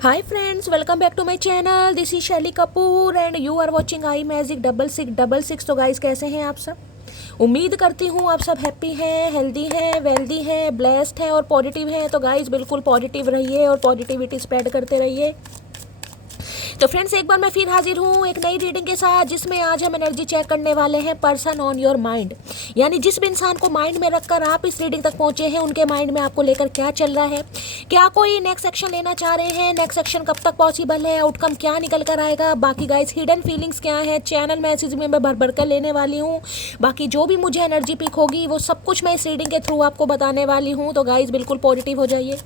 Hi friends, welcome back to my channel. This is Shelly Kapoor and you are watching I magic 6666। तो guys कैसे हैं आप सब? उम्मीद करती हूँ आप सब हैप्पी हैं, हेल्दी हैं, वेल्दी हैं, ब्लेस्ड हैं और पॉजिटिव हैं। तो गाइस बिल्कुल पॉजिटिव रहिए और पॉजिटिविटी स्प्रेड करते रहिए। तो फ्रेंड्स एक बार मैं फिर हाजिर हूँ एक नई रीडिंग के साथ, जिसमें आज हम एनर्जी चेक करने वाले हैं पर्सन ऑन योर माइंड। यानी जिस भी इंसान को माइंड में रखकर आप इस रीडिंग तक पहुंचे हैं, उनके माइंड में आपको लेकर क्या चल रहा है, क्या कोई नेक्स्ट एक्शन लेना चाह रहे हैं, नेक्स्ट एक्शन कब तक पॉसिबल है, आउटकम क्या निकल कर आएगा, बाकी गाइस हिडन फीलिंग्स क्या है, चैनल मैसेज में मैं भर भर कर लेने वाली हूँ। बाकी जो भी मुझे एनर्जी पिक होगी वो सब कुछ मैं इस रीडिंग के थ्रू आपको बताने वाली हूँ। तो गाइस बिल्कुल पॉजिटिव हो जाइए।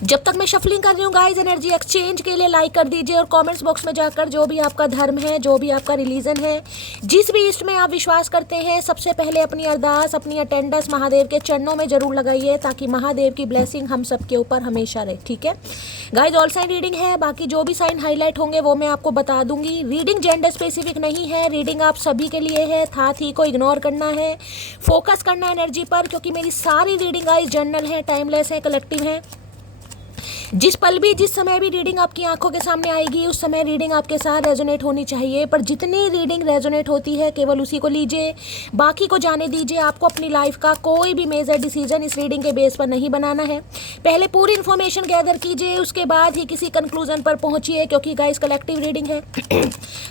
जब तक मैं शफलिंग कर रही हूँ गाइस, एनर्जी एक्सचेंज के लिए लाइक कर दीजिए और कमेंट्स बॉक्स में जाकर जो भी आपका धर्म है, जो भी आपका रिलीजन है, जिस भी इष्ट में आप विश्वास करते हैं, सबसे पहले अपनी अरदास, अपनी अटेंडेंस महादेव के चरणों में जरूर लगाइए, ताकि महादेव की ब्लेसिंग हम सबके ऊपर हमेशा रहे। ठीक है गाइस, ऑल साइन रीडिंग है। बाकी जो भी साइन हाईलाइट होंगे वो मैं आपको बता दूंगी। रीडिंग जेंडर स्पेसिफिक नहीं है, रीडिंग आप सभी के लिए है। था थी को इग्नोर करना है, फोकस करना है एनर्जी पर, क्योंकि मेरी सारी रीडिंग गाइस जनरल है, टाइमलेस है, कलेक्टिव है। जिस पल भी, जिस समय भी रीडिंग आपकी आंखों के सामने आएगी, उस समय रीडिंग आपके साथ रेजोनेट होनी चाहिए। पर जितनी रीडिंग रेजोनेट होती है केवल उसी को लीजिए, बाकी को जाने दीजिए। आपको अपनी लाइफ का कोई भी मेजर डिसीजन इस रीडिंग के बेस पर नहीं बनाना है। पहले पूरी इन्फॉर्मेशन गैदर कीजिए, उसके बाद ही किसी कंक्लूजन पर पहुंचिए, क्योंकि गाइस कलेक्टिव रीडिंग है।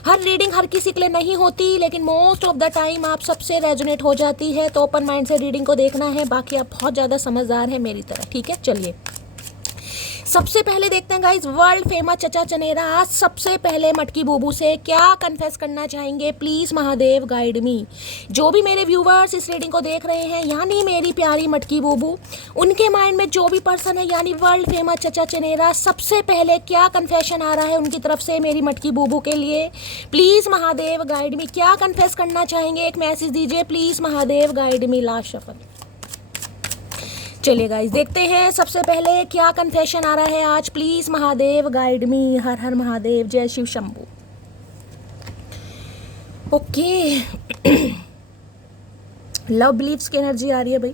हर रीडिंग हर किसी के लिए नहीं होती, लेकिन मोस्ट ऑफ द टाइम आप सबसे रेजोनेट हो जाती है। तो ओपन माइंड से रीडिंग को देखना है। बाकी आप बहुत ज़्यादा समझदार हैं मेरी तरह। ठीक है, चलिए सबसे पहले देखते हैं गाइस, वर्ल्ड फेमस चचा चनेरा आज सबसे पहले मटकी बूबू से क्या कन्फेस करना चाहेंगे। प्लीज महादेव गाइड मी। जो भी मेरे व्यूवर्स इस रीडिंग को देख रहे हैं, यानी मेरी प्यारी मटकी बूबू, उनके माइंड में जो भी पर्सन है, यानी वर्ल्ड फेमस चचा चनेरा, सबसे पहले क्या कन्फेशन आ रहा है उनकी तरफ से मेरी मटकी बूबू के लिए। प्लीज महादेव गाइड मी। क्या कन्फेस करना चाहेंगे, एक मैसेज दीजिए। Please Mahadev guide me. Last shuffle. चलिए गाइस देखते हैं सबसे पहले क्या कन्फेशन आ रहा है आज। Please Mahadev guide me. हर हर महादेव, जय Shiv Shambhu. Okay love believes की एनर्जी आ रही है भाई।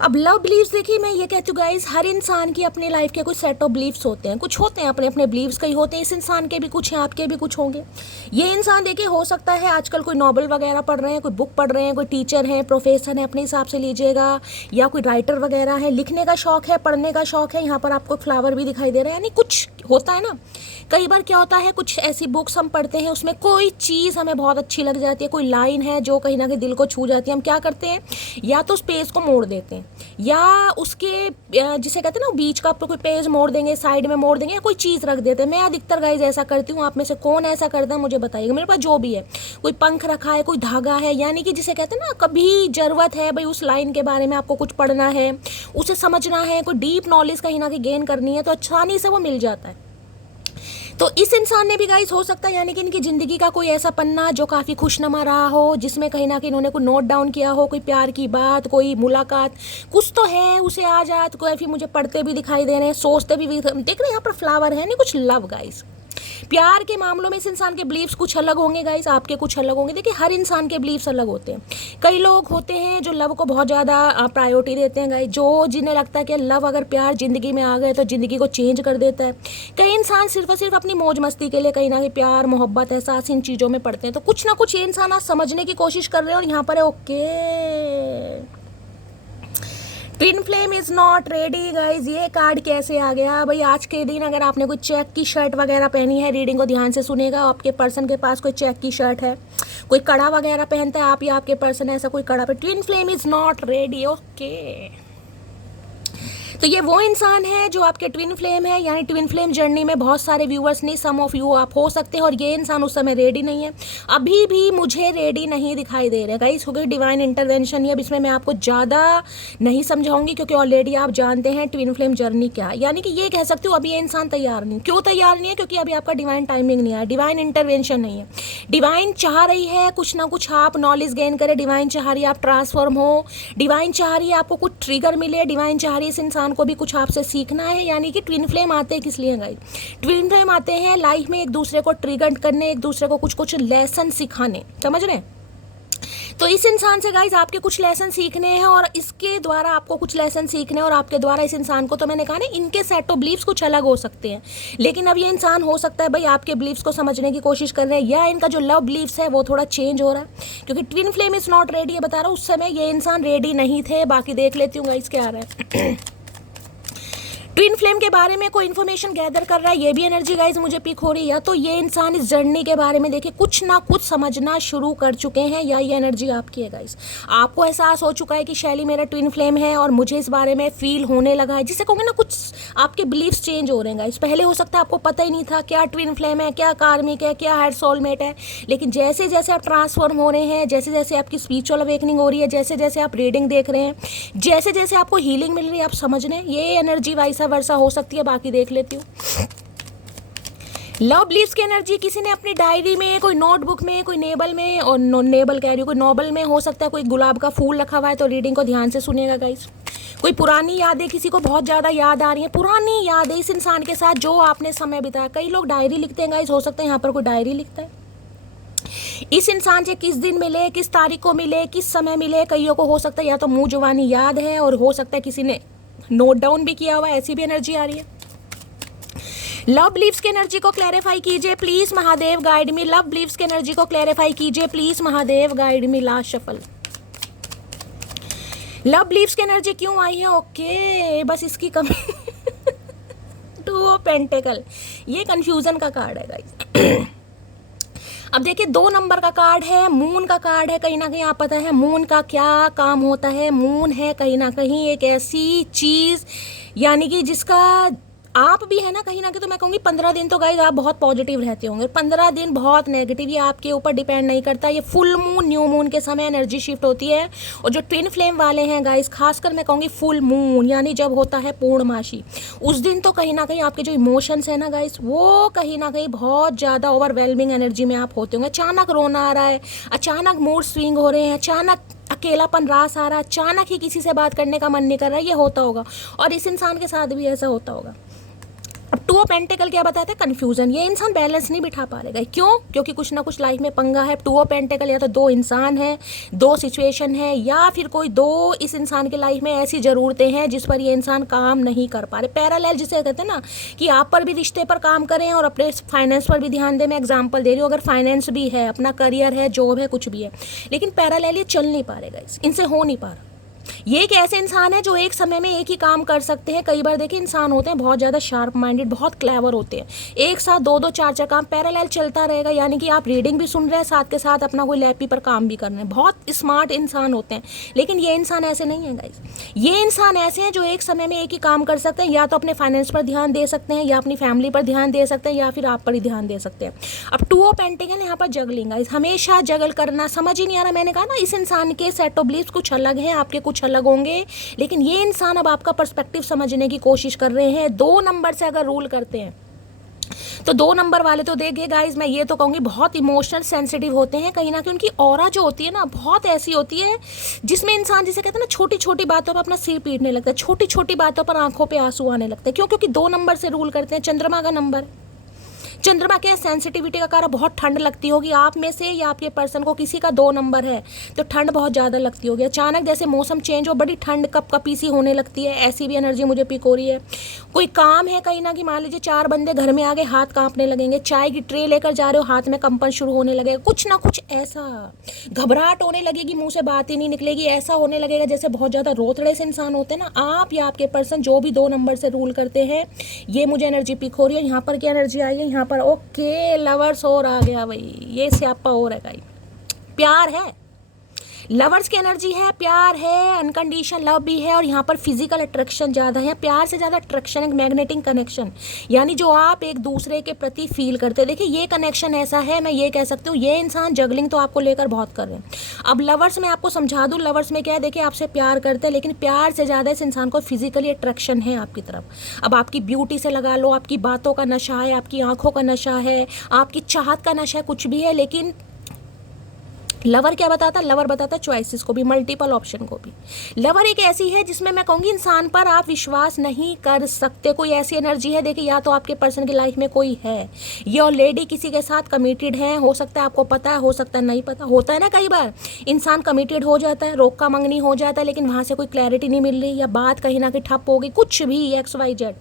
अब लव बिलीव्स देखिए, मैं ये कहती हूँ गाइस, हर इंसान की अपनी लाइफ के कुछ सेट ऑफ बिलीव्स होते हैं, कुछ होते हैं अपने अपने बिलीव्स कई होते हैं। इस इंसान के भी कुछ हैं, आपके भी कुछ होंगे। ये इंसान देखिए हो सकता है आजकल कोई नॉवल वगैरह पढ़ रहे हैं, कोई बुक पढ़ रहे हैं, कोई टीचर है, प्रोफेसर है, अपने हिसाब से लीजिएगा, या कोई राइटर वगैरह है, लिखने का शौक है, पढ़ने का शौक है। यहाँ पर आपको फ्लावर भी दिखाई दे रहा है, यानी कुछ होता है ना। कई बार क्या होता है, कुछ ऐसी बुक्स हम पढ़ते हैं, उसमें कोई चीज़ हमें बहुत अच्छी लग जाती है, कोई लाइन है जो कहीं ना कहीं दिल को छू जाती है। हम क्या करते हैं, या तो उस पेज को मोड़ देते हैं, या उसके जिसे कहते हैं ना बीच का, आपको कोई पेज मोड़ देंगे, साइड में मोड़ देंगे, या कोई चीज़ रख देते हैं। मैं अधिकतर गाइज ऐसा करती हूँ। आप में से कौन ऐसा करता है मुझे बताइएगा। मेरे पास जो भी है, कोई पंख रखा है, कोई धागा है, यानी कि जिसे कहते हैं ना, कभी ज़रूरत है भाई उस लाइन के बारे में आपको कुछ पढ़ना है, उसे समझना है, कोई डीप नॉलेज कहीं ना कहीं गेन करनी है, तो आसानी से वो मिल जाता है। तो इस इंसान ने भी गाइस हो सकता है, यानी कि इनकी ज़िंदगी का कोई ऐसा पन्ना जो काफ़ी खुशनुमा रहा हो, जिसमें कहीं ना कहीं इन्होंने कोई नोट डाउन किया हो, कोई प्यार की बात, कोई मुलाकात, कुछ तो है, उसे आज रात को फिर मुझे पढ़ते भी दिखाई दे रहे हैं, सोचते भी देख रहे हैं। यहाँ पर फ्लावर है, नहीं कुछ लव गाइस। प्यार के मामलों में इस इंसान के बिलीव्स कुछ अलग होंगे गाइस, आपके कुछ अलग होंगे। देखिए हर इंसान के बिलीव्स अलग होते हैं। कई लोग होते हैं जो लव को बहुत ज़्यादा प्रायोरिटी देते हैं गाइस, जो जिन्हें लगता है कि लव अगर प्यार ज़िंदगी में आ गए तो ज़िंदगी को चेंज कर देता है। कई इंसान सिर्फ और सिर्फ अपनी मौज मस्ती के लिए कहीं ना कहीं प्यार, मोहब्बत, एहसास इन चीज़ों में पड़ते हैं। तो कुछ ना कुछ ये इंसान आज समझने की कोशिश कर रहे हैं, और यहाँ पर है okay twin flame is not ready guys. ये कार्ड कैसे आ गया भाई? आज के दिन अगर आपने कोई चेक की शर्ट वगैरह पहनी है, रीडिंग को ध्यान से सुनेगा, आपके पर्सन के पास कोई चेक की शर्ट है, कोई कड़ा वगैरह पहनता है, आप या आपके पर्सन ऐसा कोई कड़ा पे, twin flame is not ready. Okay, तो ये वो इंसान है जो आपके ट्विन फ्लेम है, यानी ट्विन फ्लेम जर्नी में बहुत सारे व्यूअर्स नहीं, सम ऑफ यू आप हो सकते हैं, और ये इंसान उस समय रेडी नहीं है, अभी भी मुझे रेडी नहीं दिखाई दे रहा है गाइस। हो गई डिवाइन इंटरवेंशन। अब इसमें मैं आपको ज़्यादा नहीं समझाऊंगी, क्योंकि ऑलरेडी आप जानते हैं ट्विन फ्लेम जर्नी क्या है। यानी कि ये कह सकते हो अभी ये इंसान तैयार नहीं। क्यों तैयार नहीं है? क्योंकि अभी आपका डिवाइन टाइमिंग नहीं आया, डिवाइन इंटरवेंशन नहीं है। डिवाइन चाह रही है कुछ ना कुछ आप नॉलेज गेन करें, डिवाइन चाह रही है आप ट्रांसफॉर्म हो, डिवाइन चाह रही है आपको कुछ ट्रिगर मिले, डिवाइन चाह रही है इस इंसान को भी कुछ आपसे सीखना है। यानी कि ट्विन फ्लेम आते हैं किस लिए गाइस? ट्विन फ्लेम आते हैं लाइफ में एक दूसरे को ट्रिगर करने, एक दूसरे को कुछ कुछ लेसन सिखाने, समझ रहे हैं? तो इस इंसान से गाइज आपके कुछ लेसन सीखने हैं और इसके द्वारा आपको कुछ लेसन सीखने हैं और आपके द्वारा इस इंसान को, तो मैंने कहा ना इनके सेट ऑफ बिलीव्स कुछ अलग हो सकते हैं, लेकिन अब ये इंसान हो सकता है भाई आपके बिलीव्स को समझने की कोशिश कर रहे हैं, या इनका जो लव बिलीव्स है वो थोड़ा चेंज हो रहा है, क्योंकि twin flame is not ready, ये बता रहा हूँ उस समय ये इंसान रेडी नहीं थे। बाकी देख लेती हूँ गाइज क्या आ रहा है। ट्विन फ्लेम के बारे में कोई इन्फॉर्मेशन गैदर कर रहा है, ये भी एनर्जी गाइज मुझे पिक हो रही है। तो ये इंसान इस जर्नी के बारे में देखिए कुछ ना कुछ समझना शुरू कर चुके हैं, या ये एनर्जी आपकी है गाइज। आपको एहसास हो चुका है कि शैली मेरा ट्विन फ्लेम है और मुझे इस बारे में फील होने लगा है, जिसे कहूँगे ना कुछ आपके बिलीव्स चेंज हो रहे हैं गाइज। पहले हो सकता है आपको पता ही नहीं था क्या ट्विन फ्लेम है, क्या कार्मिक है, क्या है सोलमेट है, लेकिन जैसे जैसे आप ट्रांसफॉर्म हो रहे हैं, जैसे जैसे आपकी स्पिरिचुअल अवेकनिंग हो रही है, जैसे जैसे आप रीडिंग देख रहे हैं, जैसे जैसे आपको हीलिंग मिल रही है, आप समझ रहे हैं ये एनर्जी वाइसा वर्सा हो सकती है। बाकी देख लेती हूँ। लव बिलीव्स की एनर्जी किसी ने अपनी डायरी में, कोई नोटबुक में, कोई नेबल में, और नेबल कह रही हूँ, कोई नोबल में हो सकता है, कोई गुलाब का फूल रखा हुआ है। तो रीडिंग को ध्यान से सुनिएगा गाइस। कोई पुरानी यादें किसी को बहुत ज़्यादा याद आ रही हैं, पुरानी यादें इस इंसान के साथ जो आपने समय बिताया। कई लोग डायरी लिखते हैं गाइस, हो सकता है यहाँ पर कोई डायरी लिखता है। इस इंसान से किस दिन मिले, किस तारीख को मिले, किस समय मिले, कईयों को हो सकता है या तो मुँह जुबानी याद है, और हो सकता है किसी ने नोट डाउन भी किया हुआ है, ऐसी भी एनर्जी आ रही है। लव बिलीव्स की एनर्जी को क्लैरिफाई कीजिए please Mahadev, guide me. Love believes की एनर्जी को क्लैरिफाई कीजिए please Mahadev, guide me. Last shuffle. Love believes की एनर्जी क्यों आई है? ओके, बस इसकी कमी। टू ऑफ पेंटिकल, ये कंफ्यूजन का कार्ड है गाइस। अब देखिए 2 नंबर का कार्ड है, मून का कार्ड है। कहीं ना कहीं आप पता है मून का क्या काम होता है। मून है कहीं ना कहीं एक ऐसी चीज़, यानी कि जिसका आप भी है ना कहीं ना कहीं, तो मैं कहूँगी 15 दिन तो गाइस आप बहुत पॉजिटिव रहते होंगे, 15 दिन बहुत नेगेटिव, ये आपके ऊपर डिपेंड नहीं करता। ये फुल मून, न्यू मून के समय एनर्जी शिफ्ट होती है। और जो ट्विन फ्लेम वाले हैं गाइस, खासकर मैं कहूँगी फुल मून, यानी जब होता है पूर्णमासी, उस दिन तो कहीं ना कहीं आपके जो इमोशंस है ना गाइस, वो कहीं ना कहीं बहुत ज़्यादा ओवरवेलमिंग एनर्जी में आप होते होंगे। अचानक रोना आ रहा है, अचानक मूड स्विंग हो रहे हैं, अचानक अकेलापन रास आ रहा है, अचानक ही किसी से बात करने का मन नहीं कर रहा है, ये होता होगा। और इस इंसान के साथ भी ऐसा होता होगा। अब 2 ऑफ पेंटिकल क्या बताते हैं? कन्फ्यूजन। ये इंसान बैलेंस नहीं बिठा पा रहेगा। क्यों? क्योंकि कुछ ना कुछ लाइफ में पंगा है। 2 ऑफ पेंटिकल या तो 2 इंसान है, 2 सिचुएशन है, या फिर कोई 2 इस इंसान की लाइफ में ऐसी ज़रूरतें हैं जिस पर ये इंसान काम नहीं कर पा रहे। पैरेलल जिसे कहते हैं ना, कि आप पर भी रिश्ते पर काम करें और अपने फाइनेंस पर भी ध्यान दें। मैं एग्जाम्पल दे रही हूँ, अगर फाइनेंस भी है, अपना करियर है, जॉब है, कुछ भी है, लेकिन पैरेलल ये चल नहीं पा रहेगा, इनसे हो नहीं पा रहा। ये एक ऐसे इंसान है जो एक समय में एक ही काम कर सकते हैं। कई बार देखिए इंसान होते हैं बहुत ज़्यादा शार्प माइंडेड, बहुत क्लेवर होते हैं, एक साथ 2-2 4-4 काम पैरेलल चलता रहेगा, यानी कि आप रीडिंग भी सुन रहे हैं, साथ के साथ अपना कोई लैपी पर काम भी कर रहे हैं। बहुत स्मार्ट इंसान होते हैं, लेकिन ये इंसान ऐसे नहीं है गाइस। ये इंसान ऐसे हैं जो एक समय में एक ही काम कर सकते हैं, या तो अपने फाइनेंस पर ध्यान दे सकते हैं, या अपनी फैमिली पर ध्यान दे सकते हैं, या फिर आप पर ही ध्यान दे सकते हैं। अब 2 ऑफ पेंटिकल यहाँ पर जगलिंग गाइस, हमेशा जगल करना, समझ ही नहीं आ रहा। मैंने कहा ना इस इंसान के सेट ऑफ बिलीव्स कुछ अलग हैं, आपके कुछ अलग होंगे, लेकिन ये इंसान अब आपका पर्सपेक्टिव समझने की कोशिश कर रहे हैं। 2 नंबर से अगर रूल करते हैं तो 2 नंबर वाले तो देखिए गाइस, मैं ये तो कहूँगी बहुत इमोशनल सेंसिटिव होते हैं। कहीं ना कहीं उनकी ऑरा जो होती है ना, बहुत ऐसी होती है जिसमें इंसान जिसे कहते हैं ना, छोटी छोटी बातों पर अपना सिर पीटने लगता है, छोटी छोटी बातों पर आंखों पे आंसू आने लगते हैं। क्यों? क्योंकि 2 नंबर से रूल करते हैं। चंद्रमा का नंबर, चंद्रमा के सेंसिटिविटी का कारण बहुत ठंड लगती होगी आप में से, या आपके पर्सन को किसी का 2 नंबर है तो ठंड बहुत ज़्यादा लगती होगी। अचानक जैसे मौसम चेंज हो, बड़ी ठंड कपकपी सी होने लगती है, ऐसी भी एनर्जी मुझे पिक हो रही है। कोई काम है कहीं ना कि, मान लीजिए 4 बंदे घर में आ गए, हाथ कांपने लगेंगे। चाय की ट्रे लेकर जा रहे हो, हाथ में कंपन शुरू होने लगेगा। कुछ ना कुछ ऐसा घबराहट होने लगेगी, मुंह से बात ही नहीं निकलेगी, ऐसा होने लगेगा जैसे बहुत ज़्यादा रोतड़े से इंसान होते हैं ना। आप या आपके पर्सन जो भी 2 नंबर से रूल करते हैं, ये मुझे एनर्जी पिक हो रही है। यहाँ पर क्या एनर्जी आई है? यहाँ पर ओके लवर्स और आ गया भाई, ये स्यापा और है भाई। प्यार है, लवर्स की एनर्जी है, प्यार है, अनकंडीशन लव भी है, और यहाँ पर फिजिकल अट्रैक्शन ज़्यादा है। प्यार से ज़्यादा अट्रैक्शन, एक मैग्नेटिक कनेक्शन, यानी जो आप एक दूसरे के प्रति फील करते हैं। देखिए ये कनेक्शन ऐसा है, मैं ये कह सकती हूँ ये इंसान जगलिंग तो आपको लेकर बहुत कर रहे हैं। अब लवर्स में आपको समझा दूँ, लवर्स में क्या है, देखिए आपसे प्यार करते हैं, लेकिन प्यार से ज़्यादा इस इंसान को फिजिकली अट्रैक्शन है आपकी तरफ। अब आपकी ब्यूटी से लगा लो, आपकी बातों का नशा है, आपकी आंखों का नशा है, आपकी चाहत का नशा है, कुछ भी है, लेकिन लवर क्या बताता है? लवर बताता है चॉइसेस को भी, मल्टीपल ऑप्शन को भी। लवर एक ऐसी है जिसमें मैं कहूँगी इंसान पर आप विश्वास नहीं कर सकते। कोई ऐसी एनर्जी है, देखिए, या तो आपके पर्सन की लाइफ में कोई है, ये ऑलरेडी किसी के साथ कमिटेड है, हो सकता है आपको पता है, हो सकता है नहीं पता। होता है ना कई बार इंसान कमिटेड हो जाता है, रोका मंगनी हो जाता है, लेकिन वहाँ से कोई क्लैरिटी नहीं मिल रही, या बात कहीं ना कहीं ठप हो गई, कुछ भी XYZ।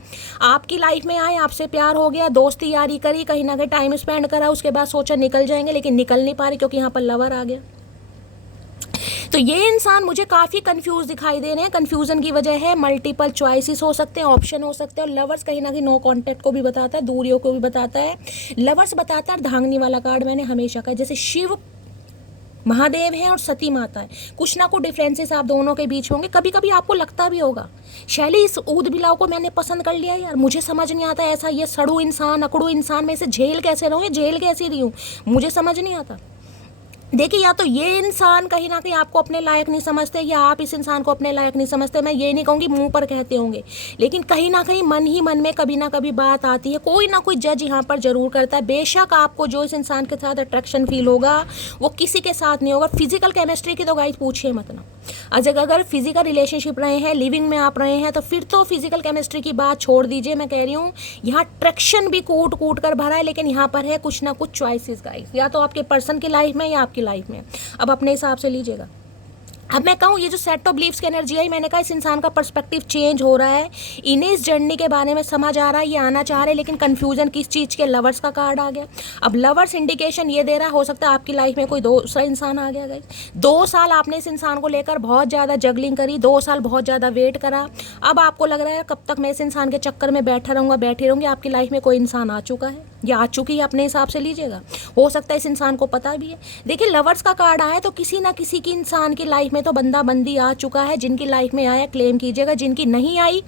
आपकी लाइफ में आए, आपसे प्यार हो गया, दोस्ती यारी करी, कहीं ना कहीं टाइम स्पेंड करा, उसके बाद सोचा निकल जाएंगे, लेकिन निकल नहीं पा रही क्योंकि यहाँ पर लवर आ गया। तो ये इंसान मुझे काफ़ी कंफ्यूज दिखाई दे रहे हैं। कंफ्यूजन की वजह है मल्टीपल चॉइसेस हो सकते हैं, ऑप्शन हो सकते हैं। और लवर्स कहीं ना कहीं नो कांटेक्ट को भी बताता है, दूरियों को भी बताता है। लवर्स बताता है, धांगनी वाला कार्ड मैंने हमेशा कहा, जैसे शिव महादेव हैं और सती माता है, कुछ ना कुछ डिफरेंसेस आप दोनों के बीच होंगे। कभी कभी आपको लगता भी होगा, शैली इस ऊद बिलाव को मैंने पसंद कर लिया यार, मुझे समझ नहीं आता ऐसा ये सड़ू इंसान, अकड़ू इंसान में से झेल कैसे रहूँ, झेल कैसे रही हूँ, मुझे समझ नहीं आता। देखिए, या तो ये इंसान कहीं ना कहीं आपको अपने लायक नहीं समझते, या आप इस इंसान को अपने लायक नहीं समझते। मैं ये नहीं कहूँगी मुंह पर कहते होंगे, लेकिन कहीं ना कहीं मन ही मन में कभी ना कभी बात आती है, कोई ना कोई जज यहाँ पर जरूर करता है। बेशक आपको जो इस इंसान के साथ अट्रैक्शन फील होगा वो किसी के साथ नहीं होगा। फिजिकल केमिस्ट्री की तो गाइस पूछिए मत ना। अगर फिजिकल रिलेशनशिप रहे हैं, लिविंग में आप रहे हैं, तो फिर तो फिजिकल केमिस्ट्री की बात छोड़ दीजिए। मैं कह रही हूँ यहाँ अट्रैक्शन भी कूट कूट कर भरा है, लेकिन यहाँ पर है कुछ ना कुछ चॉइसेस गाइस, या तो आपके पर्सन की लाइफ में या आपकी लाइफ में। अब अपने हिसाब से लीजिएगा। अब मैं कहूँ, ये जो सेट ऑफ बिलीफ्स की एनर्जी है, मैंने कहा इस इंसान का पर्सपेक्टिव चेंज हो रहा है, इन्हें इस जर्नी के बारे में समझ आ रहा है, ये आना चाह रहे हैं, लेकिन कंफ्यूजन किस चीज़ के? लवर्स का कार्ड आ गया। अब लवर्स इंडिकेशन ये दे रहा है, हो सकता है आपकी लाइफ में कोई दूसरा इंसान आ गया गाइस। 2 साल आपने इस इंसान को लेकर बहुत ज़्यादा जगलिंग करी, 2 साल बहुत ज़्यादा वेट करा। अब आपको लग रहा है कब तक मैं इस इंसान के चक्कर में बैठा रहूँगा, बैठी रहूँगी। आपकी लाइफ में कोई इंसान आ चुका है या आ चुकी है, अपने हिसाब से लीजिएगा। हो सकता है इस इंसान को पता भी है। देखिए, लवर्स का कार्ड आया तो किसी ना किसी की इंसान की लाइफ में तो बंदा बंदी आ चुका है। जिनकी लाइफ में आया क्लेम कीजिएगा, जिनकी नहीं आई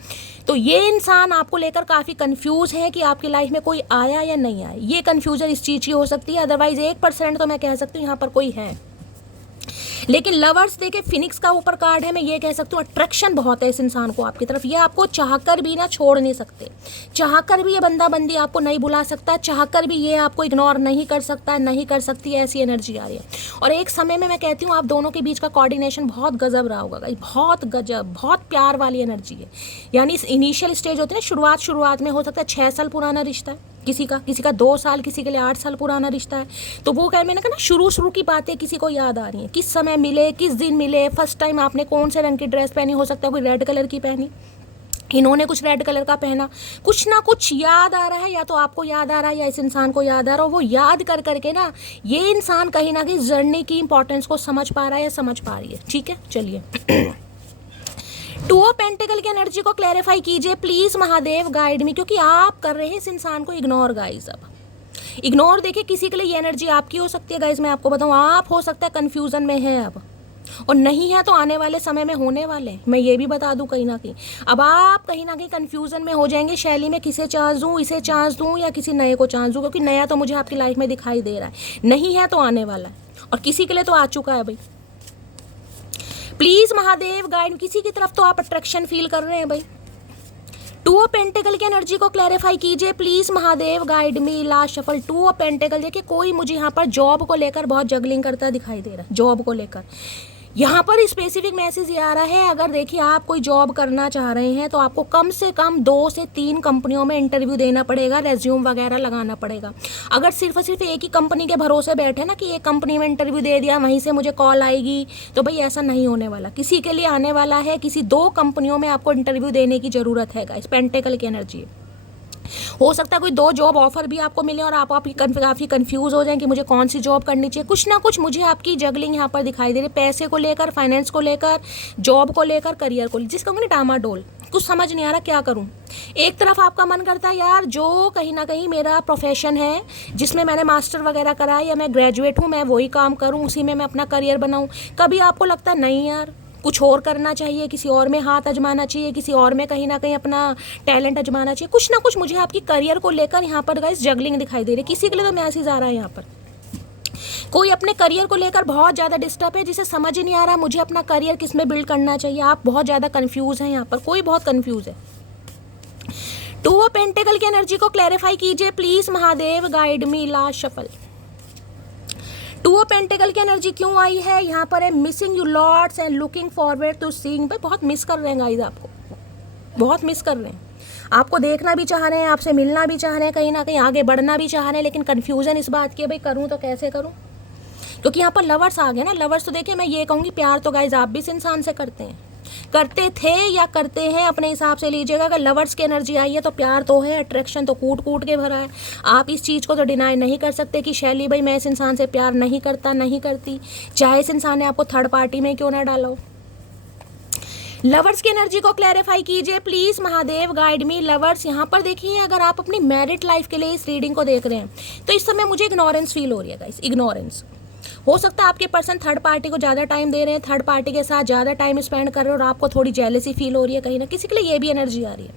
तो ये इंसान आपको लेकर काफ़ी कंफ्यूज है कि आपकी लाइफ में कोई आया या नहीं आया। ये कंफ्यूजन इस चीज़ की हो सकती है। अदरवाइज 1% तो मैं कह सकती हूँ यहाँ पर कोई है। लेकिन लवर्स देखिए, फिनिक्स का ऊपर कार्ड है, मैं ये कह सकती हूँ अट्रैक्शन बहुत है इस इंसान को आपकी तरफ। ये आपको चाहकर भी ना छोड़ नहीं सकते, चाहकर भी ये बंदा बंदी आपको नहीं बुला सकता, चाहकर भी ये आपको इग्नोर नहीं कर सकता, नहीं कर सकती, ऐसी एनर्जी आ रही है। और एक समय में मैं कहती हूँ आप दोनों के बीच का कोऑर्डिनेशन बहुत गजब रहा होगा, बहुत गजब, बहुत प्यार वाली एनर्जी है। यानी इनिशियल स्टेज होती है ना, शुरुआत में हो सकता है 6 साल पुराना रिश्ता है किसी का 2 साल, किसी के लिए 8 साल पुराना रिश्ता है। तो वो क्या, मैंने कहा ना, शुरू की बातें किसी को याद आ रही हैं, किस समय मिले, किस दिन मिले, फर्स्ट टाइम आपने कौन से रंग की ड्रेस पहनी, हो सकता है कोई रेड कलर की पहनी, इन्होंने कुछ रेड कलर का पहना, कुछ ना कुछ याद आ रहा है, या तो आपको याद आ रहा है या इस इंसान को याद आ रहा है। वो याद कर करके ना ये इंसान कहीं ना कहीं जर्नी की इंपॉर्टेंस को समझ पा रहा है या समझ पा रही है। ठीक है, चलिए 2 ऑफ पेंटिकल की एनर्जी को क्लैरिफाई कीजिए प्लीज महादेव, गाइड मी, क्योंकि आप कर रहे हैं इस इंसान को इग्नोर गाइज। अब इग्नोर, देखिए किसी के लिए ये एनर्जी आपकी हो सकती है गाइज, मैं आपको बताऊं, आप हो सकता है कंफ्यूजन में है अब, और नहीं है तो आने वाले समय में होने वाले, मैं ये भी बता दूं कहीं ना कहीं। अब आप कहीं ना कहीं कंफ्यूजन में हो जाएंगे, शैली में किसे चांस दूं, इसे चांस दूं या किसी नए को चांस दूं, क्योंकि नया तो मुझे आपकी लाइफ में दिखाई दे रहा है, नहीं है तो आने वाला है, और किसी के लिए तो आ चुका है भाई। प्लीज महादेव गाइड, किसी की तरफ तो आप अट्रैक्शन फील कर रहे हैं भाई। 2 ऑफ पेंटिकल की एनर्जी को क्लैरिफाई कीजिए please Mahadev, guide me, last shuffle. 2 of pentacle, देखिए कोई मुझे यहाँ पर जॉब को लेकर बहुत जगलिंग करता दिखाई दे रहा है, जॉब को लेकर। यहाँ पर स्पेसिफिक मैसेज ये आ रहा है, अगर देखिए आप कोई जॉब करना चाह रहे हैं तो आपको कम से कम 2 से 3 कंपनियों में इंटरव्यू देना पड़ेगा, रेज्यूम वगैरह लगाना पड़ेगा। अगर सिर्फ एक ही कंपनी के भरोसे बैठे ना कि एक कंपनी में इंटरव्यू दे दिया वहीं से मुझे कॉल आएगी, तो भाई ऐसा नहीं होने वाला। किसी के लिए आने वाला है, किसी 2 कंपनियों में आपको इंटरव्यू देने की ज़रूरत है गाइस। पेंटिकल की एनर्जी हो सकता है कोई 2 जॉब ऑफर भी आपको मिले और आप काफ़ी कंफ्यूज हो जाएं कि मुझे कौन सी जॉब करनी चाहिए। कुछ ना कुछ मुझे आपकी जगलिंग यहाँ पर दिखाई दे रही है, पैसे को लेकर, फाइनेंस को लेकर, जॉब को लेकर, करियर को लेकर, जिसका मुझे डामाडोल, कुछ समझ नहीं आ रहा क्या करूँ। एक तरफ आपका मन करता है यार जो कहीं ना कहीं मेरा प्रोफेशन है, जिसमें मैंने मास्टर वगैरह करा है या मैं ग्रेजुएट हूँ, मैं वही काम करूँ, उसी में मैं अपना करियर बनाऊँ। कभी आपको लगता है नहीं यार कुछ और करना चाहिए, किसी और में हाथ आजमाना चाहिए, किसी और में कहीं ना कहीं अपना टैलेंट आजमाना चाहिए। कुछ ना कुछ मुझे आपकी करियर को लेकर यहाँ पर गाइस जगलिंग दिखाई दे रही है। किसी के लिए तो मैसेज आ रहा है यहाँ पर, कोई अपने करियर को लेकर बहुत ज़्यादा डिस्टर्ब है, जिसे समझ ही नहीं आ रहा मुझे अपना करियर किस में बिल्ड करना चाहिए। आप बहुत ज़्यादा कन्फ्यूज़ हैं यहाँ पर, कोई बहुत कन्फ्यूज़ है। 2 ऑफ पेंटिकल की एनर्जी को क्लैरिफाई कीजिए please Mahadev, guide me, last shuffle. 2 two of pentacle की एनर्जी क्यों आई है यहाँ पर है missing you lots and looking forward to seeing. भाई बहुत मिस कर रहे हैं गाइस, आपको बहुत मिस कर रहे हैं, आपको देखना भी चाह रहे हैं, आपसे मिलना भी चाह रहे हैं, कहीं ना कहीं आगे बढ़ना भी चाह रहे हैं, लेकिन कन्फ्यूजन इस बात की है भाई करूँ तो कैसे करूँ, क्योंकि यहाँ पर लवर्स आ गए ना। लवर्स तो देखिए मैं ये कहूँगी प्यार तो गाइज आप भी इस इंसान से करते हैं, करते थे या करते हैं, अपने हिसाब से लीजिएगा। अगर लवर्स की एनर्जी आई है तो प्यार तो है, अट्रैक्शन तो कूट कूट के भरा है। आप इस चीज़ को तो डिनाई नहीं कर सकते कि शैली भाई मैं इस इंसान से प्यार नहीं करता, नहीं करती, चाहे इस इंसान ने आपको थर्ड पार्टी में क्यों ना डाला हो। लवर्स की एनर्जी को क्लैरिफाई कीजिए please Mahadev, guide me. Lovers यहाँ पर देखिए, अगर आप अपनी मैरिड लाइफ के लिए इस रीडिंग को देख रहे हैं तो इस समय मुझे इग्नोरेंस फील हो रही है गाइस, इग्नोरेंस। हो सकता है आपके पर्सन थर्ड पार्टी को ज़्यादा टाइम दे रहे हैं, थर्ड पार्टी के साथ ज़्यादा टाइम स्पेंड कर रहे हैं और आपको थोड़ी जेलसी फील हो रही है, कहीं ना किसी के लिए ये भी एनर्जी आ रही है।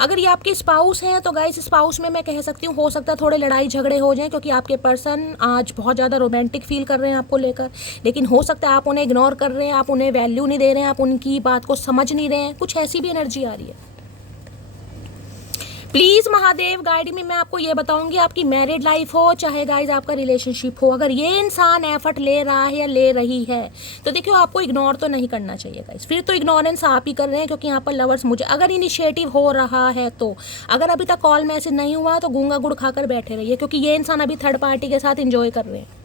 अगर ये आपके स्पाउस हैं तो गाइस स्पाउस में मैं कह सकती हूँ हो सकता है थोड़े लड़ाई झगड़े हो जाएं, क्योंकि आपके पर्सन आज बहुत ज़्यादा रोमांटिक फील कर रहे हैं आपको लेकर, लेकिन हो सकता है आप उन्हें इग्नोर कर रहे हैं, आप उन्हें वैल्यू नहीं दे रहे हैं, आप उनकी बात को समझ नहीं रहे हैं, कुछ ऐसी भी एनर्जी आ रही है। प्लीज़ महादेव गाइड में मैं आपको ये बताऊंगी, आपकी मैरिड लाइफ हो चाहे गाइज आपका रिलेशनशिप हो, अगर ये इंसान एफर्ट ले रहा है या ले रही है तो देखियो आपको इग्नोर तो नहीं करना चाहिए गाइज। फिर तो इग्नोरेंस आप ही कर रहे हैं, क्योंकि यहाँ पर लवर्स मुझे अगर इनिशिएटिव हो रहा है तो, अगर अभी तक कॉल मैसेज नहीं हुआ तो गूंगा गुड़ खाकर बैठे रहिए, क्योंकि ये इंसान अभी थर्ड पार्टी के साथ इंजॉय कर रहे हैं।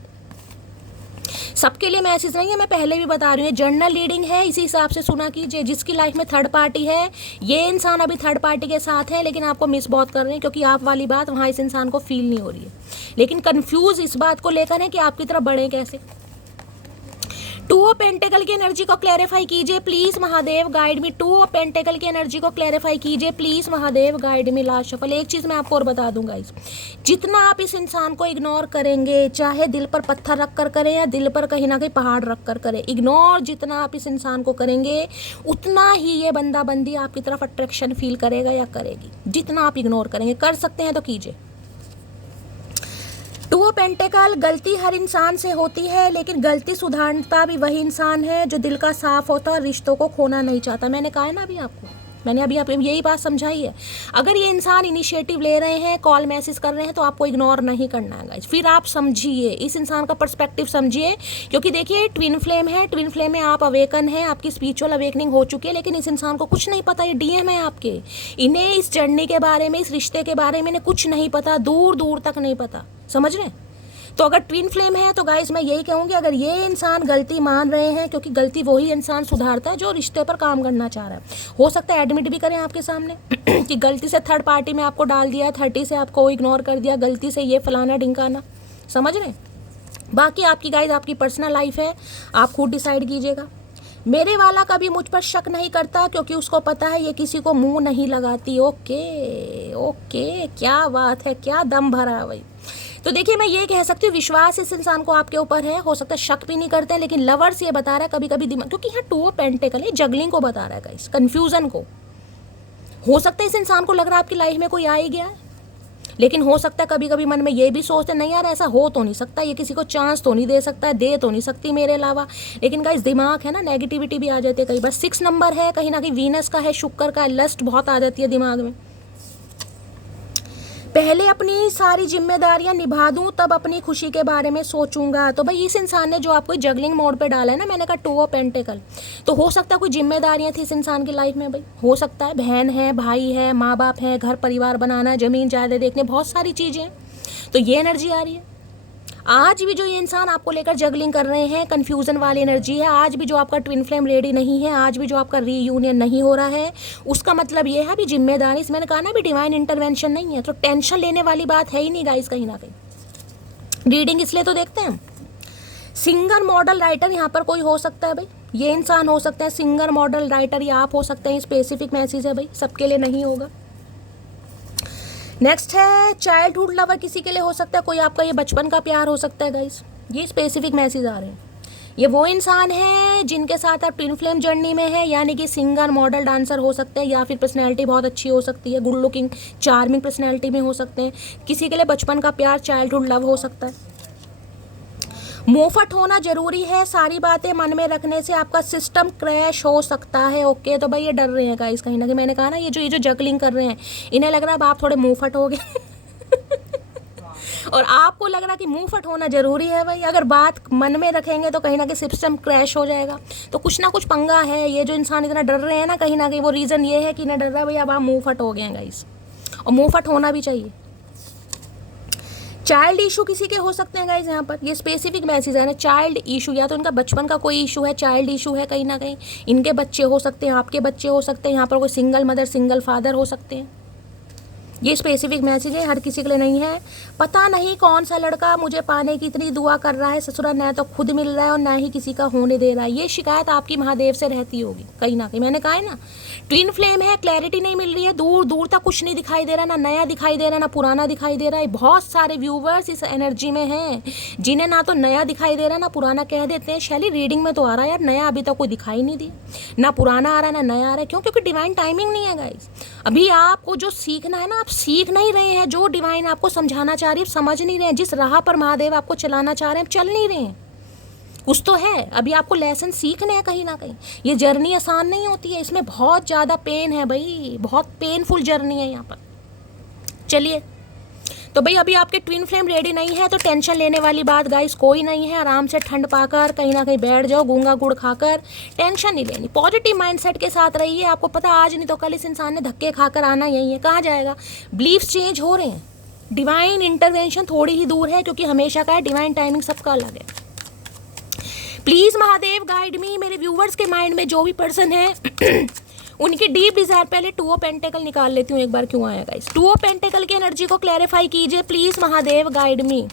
सबके लिए मैसेज नहीं है, मैं पहले भी बता रही हूँ, जर्नल रीडिंग है, इसी हिसाब से सुना कीजिए। जिसकी लाइफ में थर्ड पार्टी है, ये इंसान अभी थर्ड पार्टी के साथ है, लेकिन आपको मिस बहुत कर रहे हैं, क्योंकि आप वाली बात वहाँ इस इंसान को फील नहीं हो रही है, लेकिन कंफ्यूज इस बात को लेकर है कि आपकी तरफ बढ़े कैसे। टू ऑफ पेंटिकल की एनर्जी को क्लैरिफाई कीजिए please Mahadev, guide me. To of pentacle की एनर्जी को क्लैरिफाई कीजिए please Mahadev, guide me. Last shuffle. एक चीज मैं आपको और बता दूंगा, इस जितना आप इस इंसान को इग्नोर करेंगे, चाहे दिल पर पत्थर रख कर करें या दिल पर कहीं ना कहीं पहाड़ रख कर करें, इग्नोर जितना आप इस इंसान को करेंगे उतना ही ये बंदा बंदी आपकी तरफ अट्रैक्शन फील करेगा या करेगी। जितना आप इग्नोर करेंगे, कर सकते हैं तो कीजिए। टू ऑफ पेंटिकल, गलती हर इंसान से होती है, लेकिन गलती सुधारता भी वही इंसान है जो दिल का साफ होता और रिश्तों को खोना नहीं चाहता। मैंने कहा है ना अभी आपको, मैंने अभी आप यही बात समझाई है। अगर ये इंसान इनिशिएटिव ले रहे हैं, कॉल मैसेज कर रहे हैं, तो आपको इग्नोर नहीं करना है गाइस। फिर आप समझिए, इस इंसान का पर्सपेक्टिव समझिए, क्योंकि देखिए ट्विन फ्लेम है, ट्विन फ्लेम में आप अवेकन है, आपकी स्पिरिचुअल अवेकनिंग हो चुकी है, लेकिन इस इंसान को कुछ नहीं पता, ये डीएम है आपके, इन्हें इस जर्नी के बारे में, इस रिश्ते के बारे में इन्हें कुछ नहीं पता, दूर दूर तक नहीं पता, समझ रहे हैं। तो अगर ट्विन फ्लेम है तो गाइस मैं यही कहूँगी, अगर ये इंसान गलती मान रहे हैं, क्योंकि गलती वही इंसान सुधारता है जो रिश्ते पर काम करना चाह रहा है। हो सकता है एडमिट भी करें आपके सामने कि गलती से थर्ड पार्टी में आपको डाल दिया, 30 से आपको इग्नोर कर दिया, गलती से ये फलाना ढिंकाना, समझ रहे हैं। बाकी आपकी गाइस आपकी पर्सनल लाइफ है, आप खुद डिसाइड कीजिएगा। मेरे वाला कभी मुझ पर शक नहीं करता, क्योंकि उसको पता है ये किसी को मुंह नहीं लगाती। ओके ओके, क्या बात है, क्या दम भरा है भाई। तो देखिए मैं ये कह सकती हूँ, विश्वास इस इंसान को आपके ऊपर है, हो सकता है शक भी नहीं करते हैं, लेकिन लवर्स ये बता रहा है कभी कभी दिमाग, क्योंकि यहाँ टू ऑफ पेंटिकल है, जगलिंग को बता रहा है गाइस, कंफ्यूजन को। हो सकता है इस इंसान को लग रहा है आपकी लाइफ में कोई आ ही गया है, लेकिन हो सकता है कभी कभी मन में ये भी सोचते नहीं यार ऐसा हो तो नहीं सकता, ये किसी को चांस तो नहीं दे सकता है, दे तो नहीं सकती मेरे अलावा, लेकिन गाइस दिमाग है ना, नेगेटिविटी भी आ जाती है कई बार। 6 नंबर है, कहीं ना कहीं वीनस का है, शुक्र का, लस्ट बहुत आ जाती है दिमाग में। पहले अपनी सारी जिम्मेदारियां निभा दूं तब अपनी खुशी के बारे में सोचूंगा। तो भाई इस इंसान ने जो आपको जगलिंग मोड पे डाला है ना, मैंने कहा टू ऑफ पेंटिकल, तो हो सकता है कोई जिम्मेदारियां थी इस इंसान की लाइफ में भाई, हो सकता है बहन है, भाई है, माँ बाप है, घर परिवार बनाना, जमीन जायदाद देखने, बहुत सारी चीज़ें, तो ये एनर्जी आ रही है। आज भी जो ये इंसान आपको लेकर जगलिंग कर रहे हैं, कंफ्यूजन वाली एनर्जी है। आज भी जो आपका ट्विन फ्लेम रेडी नहीं है, आज भी जो आपका रीयूनियन नहीं हो रहा है, उसका मतलब ये है भी जिम्मेदारी, मैंने कहा ना भी डिवाइन इंटरवेंशन नहीं है, तो टेंशन लेने वाली बात है ही नहीं गाइस कहीं ना कहीं। रीडिंग इसलिए तो देखते हैं। सिंगर मॉडल राइटर यहाँ पर कोई हो सकता है भाई, ये इंसान हो सकता है सिंगर मॉडल राइटर, या आप हो सकते हैं, स्पेसिफिक मैसेज है भाई, सबके लिए नहीं होगा। नेक्स्ट है चाइल्डहुड लवर, किसी के लिए हो सकता है, कोई आपका ये बचपन का प्यार हो सकता है गाइस, ये स्पेसिफिक मैसेज आ रहे हैं। ये वो इंसान है जिनके साथ आप ट्विन फ्लेम जर्नी में है, यानी कि सिंगर मॉडल डांसर हो सकते हैं, या फिर पर्सनैलिटी बहुत अच्छी हो सकती है, गुड लुकिंग चार्मिंग पर्सनैलिटी में हो सकते हैं। किसी के लिए बचपन का प्यार, चाइल्डहुड लव हो सकता है। मुंहफट होना जरूरी है, सारी बातें मन में रखने से आपका सिस्टम क्रैश हो सकता है। ओके, तो भाई ये डर रहे हैं गाइस कहीं ना कहीं, मैंने कहा ना ये जो जगलिंग कर रहे हैं, इन्हें लग रहा है अब आप थोड़े मुंहफट हो गए और आपको लग रहा कि मुंह फट होना जरूरी है भाई। अगर बात मन में रखेंगे तो कहीं ना कहीं सिस्टम क्रैश हो जाएगा। तो कुछ ना कुछ पंगा है। ये जो इंसान इतना डर रहे हैं ना कहीं वो रीज़न ये है कि ना डर रहा है भाई, अब आप मुंह फट हो गए हैं गाइस, और मुंह फट होना भी चाहिए। चाइल्ड इशू किसी के हो सकते हैं गाइज, यहाँ पर ये स्पेसिफिक मैसेज है ना, चाइल्ड इशू, या तो इनका बचपन का कोई इशू है, चाइल्ड इशू है कहीं ना कहीं, इनके बच्चे हो सकते हैं, आपके बच्चे हो सकते हैं, यहाँ पर कोई सिंगल मदर सिंगल फादर हो सकते हैं। ये स्पेसिफिक मैसेज है, हर किसी के लिए नहीं है। पता नहीं कौन सा लड़का मुझे पाने की इतनी दुआ कर रहा है, ससुरा न तो खुद मिल रहा है और ना ही किसी का होने दे रहा है। ये शिकायत आपकी महादेव से रहती होगी कहीं ना कहीं। मैंने कहा है ना, ट्विन फ्लेम है, क्लैरिटी नहीं मिल रही है, दूर दूर तक कुछ नहीं दिखाई दे रहा, ना नया दिखाई दे रहा ना पुराना दिखाई दे रहा है। बहुत सारे व्यूवर्स इस एनर्जी में हैं जिन्हें ना तो नया दिखाई दे रहा ना पुराना। कह देते हैं शैली रीडिंग में तो आ रहा है यार, नया अभी तक कोई दिखाई नहीं दिया, ना पुराना आ रहा है ना नया आ रहा है। क्यों? क्योंकि डिवाइन टाइमिंग नहीं है गाइस। अभी आपको जो सीखना है ना, आप सीख नहीं रहे हैं। जो डिवाइन आपको समझाना चाह रही है समझ नहीं रहे हैं। जिस राह पर महादेव आपको चलाना चाह रहे हैं चल नहीं रहे हैं। कुछ तो है, अभी आपको लेसन सीखने हैं कहीं ना कहीं। ये जर्नी आसान नहीं होती है, इसमें बहुत ज़्यादा पेन है भाई, बहुत पेनफुल जर्नी है यहाँ पर। चलिए, तो भाई अभी आपके ट्विन फ्लेम रेडी नहीं है तो टेंशन लेने वाली बात गाइस कोई नहीं है। आराम से ठंड पाकर कहीं ना कहीं बैठ जाओ, गूंगा गुड़ खाकर, टेंशन नहीं लेनी। पॉजिटिव माइंडसेट के साथ रहिए। आपको पता आज नहीं तो कल इस इंसान ने धक्के खाकर आना यही है। कहाँ जाएगा? बिलीफ्स चेंज हो रहे हैं, डिवाइन इंटरवेंशन थोड़ी ही दूर है, क्योंकि हमेशा का है डिवाइन टाइमिंग सबका अलग है। प्लीज महादेव गाइड मी। मेरे व्यूवर्स के माइंड में जो भी पर्सन है उनकी डीप डिजायर, पहले टू ऑफ पेंटेकल निकाल लेती हूँ एक बार, क्यों आया गाइस। टू ऑफ पेंटेकल की एनर्जी को क्लैरिफाई कीजिए please Mahadev guide me.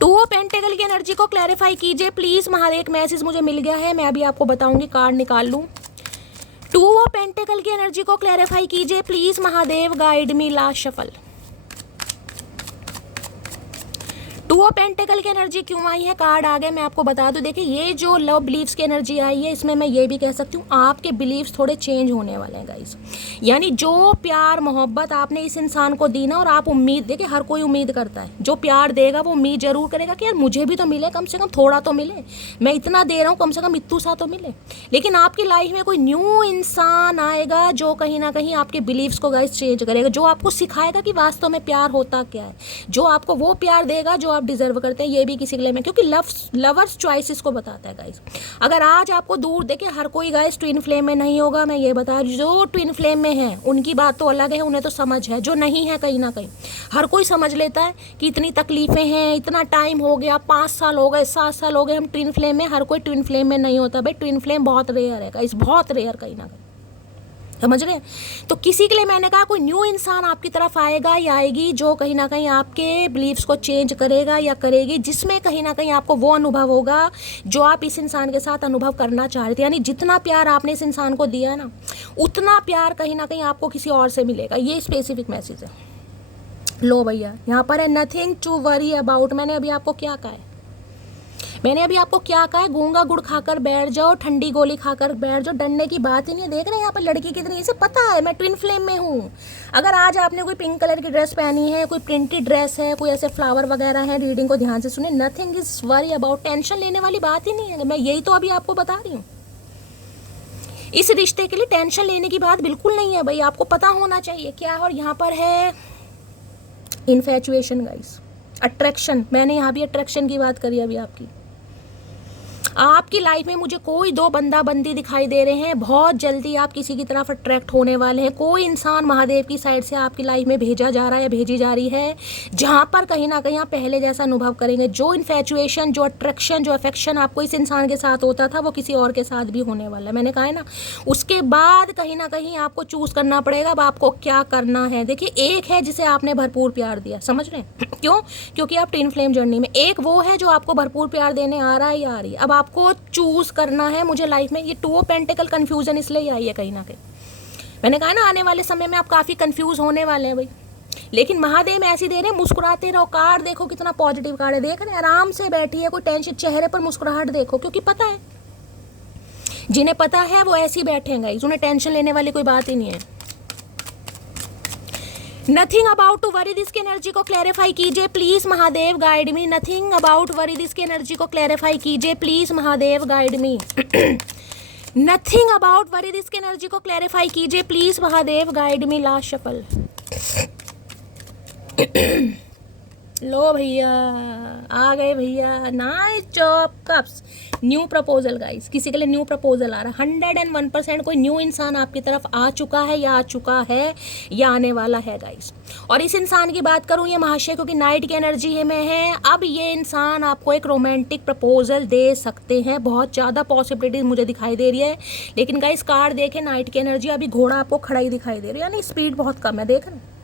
Two of pentacle की एनर्जी को क्लैरिफाई कीजिए प्लीज महादेव। एक मैसेज मुझे मिल गया है, मैं अभी आपको बताऊंगी, कार्ड निकाल लूँ। टू ऑफ पेंटेकल की एनर्जी को क्लैरिफाई कीजिए please Mahadev guide me. Last shuffle. Two of pentacle की एनर्जी क्यों आई है, कार्ड आ गए, मैं आपको बता दूं। देखिए, ये जो लव बिलीव्स की एनर्जी आई है, इसमें मैं ये भी कह सकती हूँ आपके बिलीव्स थोड़े चेंज होने वाले हैं गाइस। यानी जो प्यार मोहब्बत आपने इस इंसान को दी ना, और आप उम्मीद, देखिए हर कोई उम्मीद करता है, जो प्यार देगा वो उम्मीद जरूर करेगा कि यार मुझे भी तो मिले, कम से कम थोड़ा तो मिले, मैं इतना दे रहा हूँ कम से कम इतू सा तो मिले। लेकिन आपकी लाइफ में कोई न्यू इंसान आएगा जो कहीं ना कहीं आपके बिलीव्स को गाइस चेंज करेगा, जो आपको सिखाएगा कि वास्तव में प्यार होता क्या है, जो आपको वो प्यार देगा जो आप डिजर्व करते हैं। ये भी किसी के लिए मैं, क्योंकि लवर्स चॉइसेस को बताता है गाइस। अगर आज आपको दूर देखे, हर कोई गाइस ट्विन फ्लेम में नहीं होगा, मैं ये बता रही हूँ। जो ट्विन फ्लेम में है उनकी बात तो अलग है, उन्हें तो समझ है। जो नहीं है कहीं ना कहीं हर कोई समझ लेता है कि इतनी तकलीफें हैं, इतना टाइम हो गया, 5 साल हो गए, 7 साल हो गए हम ट्विन फ्लेम में। हर कोई ट्विन फ्लेम में नहीं होता भाई, ट्विन फ्लेम बहुत रेयर है गाइस, बहुत रेयर कहीं ना कहीं, समझ रहे हैं। तो किसी के लिए मैंने कहा कोई न्यू इंसान आपकी तरफ आएगा या आएगी जो कहीं ना कहीं आपके बिलीव्स को चेंज करेगा या करेगी, जिसमें कहीं ना कहीं आपको वो अनुभव होगा जो आप इस इंसान के साथ अनुभव करना चाह रहे थे। यानी जितना प्यार आपने इस इंसान को दिया है ना, उतना प्यार कहीं ना कहीं आपको किसी और से मिलेगा। ये स्पेसिफिक मैसेज है। लो भैया, यहाँ पर है नथिंग टू वरी अबाउट। मैंने अभी आपको क्या कहा है, गूंगा गुड़ खाकर बैठ जाओ, ठंडी गोली खाकर बैठ जाओ, डरने की बात ही नहीं है। देख रहे हैं यहाँ पर लड़की कितनी, इसे पता है मैं ट्विन फ्लेम में हूँ। अगर आज आपने कोई पिंक कलर की ड्रेस पहनी है, कोई प्रिंटेड ड्रेस है, कोई ऐसे फ्लावर वगैरह है, रीडिंग को ध्यान से सुने, nothing is worry about. Tension लेने वाली बात ही नहीं है, मैं यही तो अभी आपको बता रही हूँ। इस रिश्ते के लिए टेंशन लेने की बात बिल्कुल नहीं है भाई, आपको पता होना चाहिए क्या। और यहाँ पर है इन्फैचुएशन गाइस, अट्रैक्शन। मैंने यहाँ भी अट्रैक्शन की बात करी अभी आपकी लाइफ में मुझे कोई 2 बंदा बंदी दिखाई दे रहे हैं। बहुत जल्दी आप किसी की तरफ अट्रैक्ट होने वाले हैं। कोई इंसान महादेव की साइड से आपकी लाइफ में भेजा जा रहा है, भेजी जा रही है, जहां पर कहीं ना कहीं आप पहले जैसा अनुभव करेंगे। जो इन्फैचुएशन, जो अट्रैक्शन, जो अफेक्शन आपको इस इंसान के साथ होता था, वो किसी और के साथ भी होने वाला है। मैंने कहा है ना, उसके बाद कहीं ना कहीं आपको चूज करना पड़ेगा अब आपको क्या करना है। देखिए, एक है जिसे आपने भरपूर प्यार दिया, समझ रहे हैं क्यों? क्योंकि आप ट्विन फ्लेम जर्नी में। एक वो है जो आपको भरपूर प्यार देने आ रहा है या आ रही है। अब आपको चूज करना है। मुझे लाइफ में ये 2 ऑफ पेंटिकल कंफ्यूजन इसलिए आई है कहीं ना कहीं। मैंने कहा ना, आने वाले समय में आप काफी कंफ्यूज होने वाले हैं भाई, लेकिन महादेव ऐसी दे रहे हैं, मुस्कुराते रहो। कार्ड देखो कितना पॉजिटिव कार्ड है, देख रहे हैं, आराम से बैठी है, कोई टेंशन, चेहरे पर मुस्कुराहट देखो, क्योंकि पता है, जिन्हें पता है वो ऐसे ही बैठेंगे, उन्हें टेंशन लेने वाली कोई बात ही नहीं है। Nothing about to worry, this की एनर्जी को क्लैरिफाई कीजिए please Mahadev guide me. Nothing about worry, this की एनर्जी को क्लैरिफाई कीजिए please Mahadev guide me. Nothing about worry, this की एनर्जी को क्लैरिफाई कीजिए please Mahadev guide me. Last shuffle. लो भैया, आ गए भैया, nice job cups. New proposal guys, किसी के लिए न्यू प्रपोजल आ रहा है। 101% कोई न्यू इंसान आपकी तरफ आ चुका है या आ चुका है या आने वाला है गाइस। और इस इंसान की बात करूं ये महाशय, क्योंकि नाइट की एनर्जी में है, अब ये इंसान आपको एक रोमांटिक प्रपोजल दे सकते हैं। बहुत ज़्यादा पॉसिबिलिटीज मुझे दिखाई दे रही है। लेकिन गाइस कार्ड देखे नाइट की एनर्जी, अभी घोड़ा आपको खड़ा ही दिखाई दे रही है, यानी स्पीड बहुत कम है। देख रहे हैं,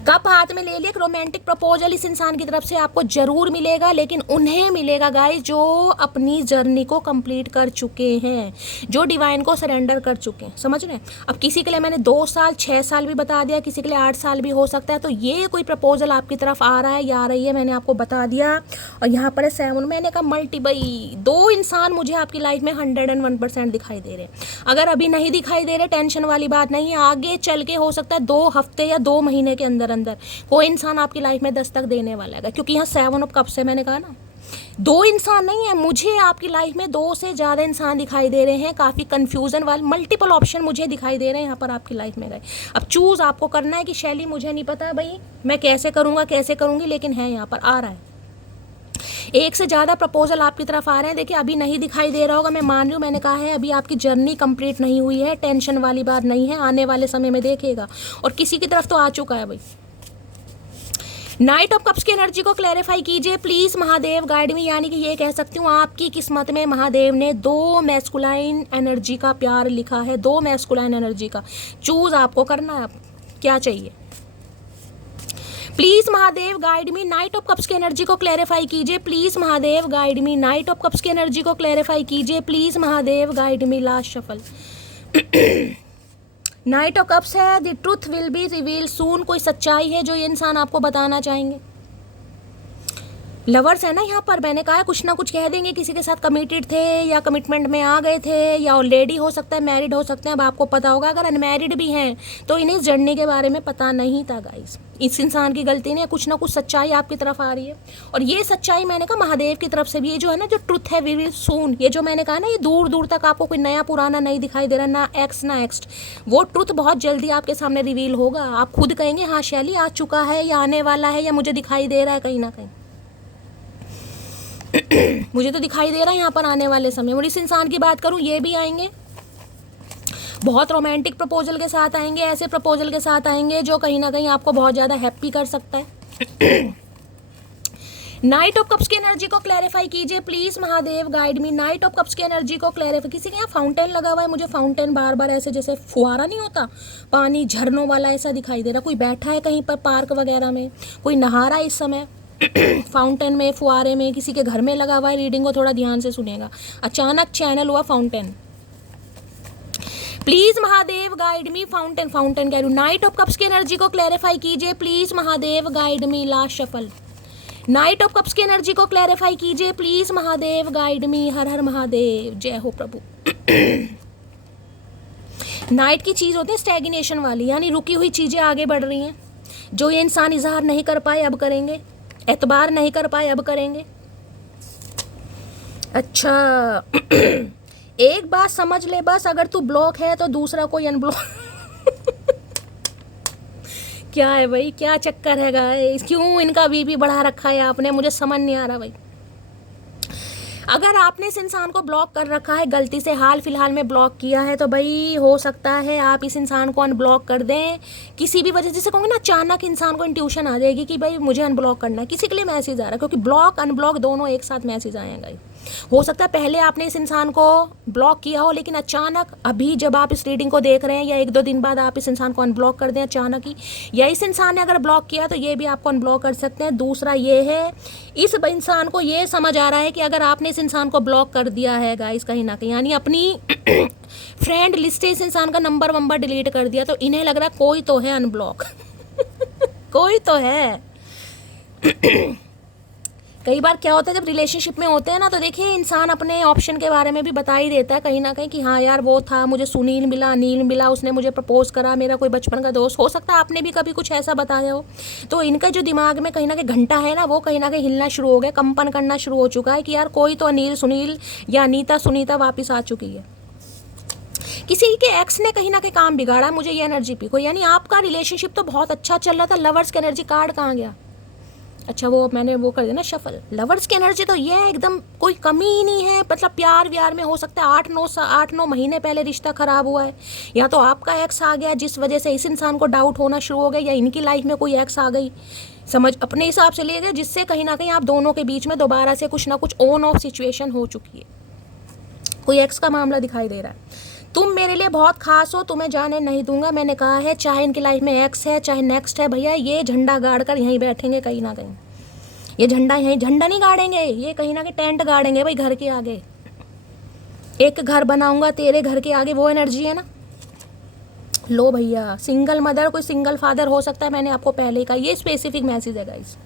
कप हाथ में ले लिया। एक रोमांटिक प्रपोजल इस इंसान की तरफ से आपको जरूर मिलेगा, लेकिन उन्हें मिलेगा गाइस जो अपनी जर्नी को कंप्लीट कर चुके हैं, जो डिवाइन को सरेंडर कर चुके हैं। समझ रहे हैं? अब किसी के लिए मैंने 2 साल 6 साल भी बता दिया, किसी के लिए 8 साल भी हो सकता है। तो ये कोई प्रपोजल आपकी तरफ आ रहा है या आ रही है, मैंने आपको बता दिया। और यहाँ पर है 7, मैंने कहा मल्टीपल 2 इंसान मुझे आपकी लाइफ में 101% दिखाई दे रहे हैं। अगर अभी नहीं दिखाई दे रहे, टेंशन वाली बात नहीं है, आगे चल के हो सकता है 2 हफ्ते या 2 महीने के अंदर कोई इंसान आपकी लाइफ में दस्तक देने वाला है। क्योंकि यहाँ 7 ऑफ कप्स है, मैंने कहा ना 2 इंसान नहीं है, मुझे आपकी लाइफ में 2 से ज़्यादा इंसान दिखाई दे रहे हैं। काफ़ी कंफ्यूजन वाले मल्टीपल ऑप्शन मुझे दिखाई दे रहे हैं यहाँ पर आपकी लाइफ में गए। अब चूज़ आपको करना है कि शैली मुझे नहीं पता भाई मैं कैसे करूँगा कैसे करूँगी, लेकिन है यहाँ पर आ रहा है। 1 से ज़्यादा प्रपोजल आपकी तरफ आ रहे हैं। देखिए अभी नहीं दिखाई दे रहा होगा, मैं मान रही हूँ, मैंने कहा है अभी आपकी जर्नी कंप्लीट नहीं हुई है, टेंशन वाली बात नहीं है, आने वाले समय में देखिएगा। और किसी की तरफ तो आ चुका है भाई। नाइट ऑफ कप्स की एनर्जी को क्लैरिफाई कीजिए प्लीज महादेव गाइड मी, यानी कि ये कह सकती हूँ आपकी किस्मत में महादेव ने 2 मैस्कुलाइन एनर्जी का प्यार लिखा है, 2 मैस्कुलाइन एनर्जी का। चूज आपको करना है, आप क्या चाहिए। Please Mahadev guide me, knight of cups की एनर्जी को क्लैरिफाई कीजिए please Mahadev guide me, knight of cups की एनर्जी को क्लैरिफाई कीजिए please Mahadev guide me. Last shuffle knight of cups है, the truth will be reveal soon. कोई सच्चाई है जो ये इंसान आपको बताना चाहेंगे। लवर्स है ना यहाँ पर, मैंने कहा कुछ ना कुछ कह देंगे, किसी के साथ कमिटेड थे या कमिटमेंट में आ गए थे, या ऑलरेडी हो सकता है मैरिड हो सकते हैं। अब आपको पता होगा, अगर अनमैरिड भी हैं तो इन्हें इस जर्नी के बारे में पता नहीं था गाइस। इस इंसान की गलती नहीं है, कुछ ना कुछ सच्चाई आपकी तरफ आ रही है। और ये सच्चाई मैंने कहा महादेव की तरफ से भी, ये जो है ना जो ट्रुथ है विल सून, ये जो मैंने कहा ना ये दूर दूर तक आपको कोई नया पुराना नहीं दिखाई दे रहा, ना एक्स ना एक्स्ट, वो ट्रुथ बहुत जल्दी आपके सामने रिवील होगा। आप खुद कहेंगे हाँ शैली आ चुका है या आने वाला है या मुझे दिखाई दे रहा है कहीं ना कहीं। मुझे तो दिखाई दे रहा है यहाँ पर आने वाले समय। और इस इंसान की बात करूँ, ये भी आएंगे बहुत रोमांटिक प्रपोजल के साथ आएंगे, ऐसे प्रपोजल के साथ आएंगे जो कहीं ना कहीं आपको बहुत ज़्यादा हैप्पी कर सकता है। नाइट ऑफ कप्स की एनर्जी को क्लैरिफाई कीजिए please Mahadev guide me, knight of cups की एनर्जी को क्लैरिफाई। किसी के यहाँ फाउंटेन लगा हुआ है, मुझे फाउंटेन बार बार ऐसे जैसे फुहारा नहीं होता पानी झरनों वाला, ऐसा दिखाई दे रहा। कोई बैठा है कहीं पर पार्क वगैरह में, कोई नहा रहा है इस समय फाउंटेन में, फुहारे में, किसी के घर में लगा हुआ है। रीडिंग को थोड़ा ध्यान से सुनेगा। अचानक चैनल हुआ fountain, please Mahadev guide me. Fountain fountain कह रही हूँ। नाइट ऑफ कप्स की एनर्जी को क्लैरिफाई कीजिए please Mahadev guide me. Last shuffle, knight of cups की एनर्जी को क्लैरिफाई कीजिए प्लीज महादेव गाइड मी। हर हर महादेव, जय हो प्रभु। नाइट की चीज होती है स्टैग्नेशन वाली, यानी रुकी हुई चीजें आगे बढ़ रही हैं। जो ये इंसान इजहार नहीं कर पाए अब करेंगे, एतबार नहीं कर पाए अब करेंगे। अच्छा एक बात समझ ले बस, अगर तू ब्लॉक है तो दूसरा कोई अनब्लॉक क्या है भाई, क्या चक्कर है गाइस, क्यों इनका बीपी बढ़ा रखा है आपने, मुझे समझ नहीं आ रहा भाई। अगर आपने इस इंसान को ब्लॉक कर रखा है गलती से, हाल फिलहाल में ब्लॉक किया है, तो भाई हो सकता है आप इस इंसान को अनब्लॉक कर दें किसी भी वजह। जैसे कहूँगी ना, अचानक इंसान को इंट्यूशन आ जाएगी कि भाई मुझे अनब्लॉक करना है, किसी के लिए मैसेज आ रहा है, क्योंकि ब्लॉक अनब्लॉक दोनों एक साथ मैसेज आएगा। हो सकता है पहले आपने इस इंसान को ब्लॉक किया हो, लेकिन अचानक अभी जब आप इस रीडिंग को देख रहे हैं या 1-2 दिन बाद आप इस इंसान को अनब्लॉक कर दें अचानक ही, या इस इंसान ने अगर ब्लॉक किया तो ये भी आपको अनब्लॉक कर सकते हैं। दूसरा ये है, इस इंसान को ये समझ आ रहा है कि अगर आपने इस इंसान को ब्लॉक कर दिया है गाइस कहीं ना कहीं, यानी अपनी फ्रेंड लिस्ट से इस इंसान का नंबर वंबर डिलीट कर दिया, तो इन्हें लग रहा है कोई तो है अनब्लॉक कोई तो है। कई बार क्या होता है जब रिलेशनशिप में होते हैं ना, तो देखिए इंसान अपने ऑप्शन के बारे में भी बता ही देता है कहीं ना कहीं कि हाँ यार वो था, मुझे सुनील मिला, नील मिला, उसने मुझे प्रपोज करा, मेरा कोई बचपन का दोस्त। हो सकता है आपने भी कभी कुछ ऐसा बताया हो। तो इनका जो दिमाग में कहीं ना कहीं घंटा है ना, वो कहीं ना कहीं हिलना शुरू हो गया, कंपन करना शुरू हो चुका है कि यार कोई तो अनिल सुनील या अनीता सुनीता वापस आ चुकी है। किसी के एक्स ने कहीं ना कहीं काम बिगाड़ा, मुझे ये एनर्जी पी को, यानी आपका रिलेशनशिप तो बहुत अच्छा चल रहा था। लवर्स की एनर्जी कार्ड कहाँ गया, अच्छा वो मैंने वो कर दिया ना शफल। लवर्स की एनर्जी तो ये है एकदम कोई कमी ही नहीं है, मतलब प्यार व्यार में हो सकता है 8-9 महीने पहले रिश्ता खराब हुआ है, या तो आपका एक्स आ गया जिस वजह से इस इंसान को डाउट होना शुरू हो गया, या इनकी लाइफ में कोई एक्स आ गई, समझ अपने हिसाब से लिए गए, जिससे कहीं ना कहीं आप दोनों के बीच में दोबारा से कुछ ना कुछ ऑन ऑफ सिचुएशन हो चुकी है। कोई एक्स का मामला दिखाई दे रहा है। तुम मेरे लिए बहुत खास हो, तुम्हें जाने नहीं दूंगा, मैंने कहा है, चाहे इनकी लाइफ में एक्स है चाहे नेक्स्ट है, भैया ये झंडा गाड़ कर यहीं बैठेंगे कहीं ना कहीं। ये झंडा यहीं, झंडा नहीं गाड़ेंगे, ये कहीं ना कहीं टेंट गाड़ेंगे भाई घर के आगे। एक घर बनाऊंगा तेरे घर के आगे, वो एनर्जी है ना। लो भैया, सिंगल मदर कोई सिंगल फादर हो सकता है, मैंने आपको पहले ही कहा, ये स्पेसिफिक मैसेज है गाइस।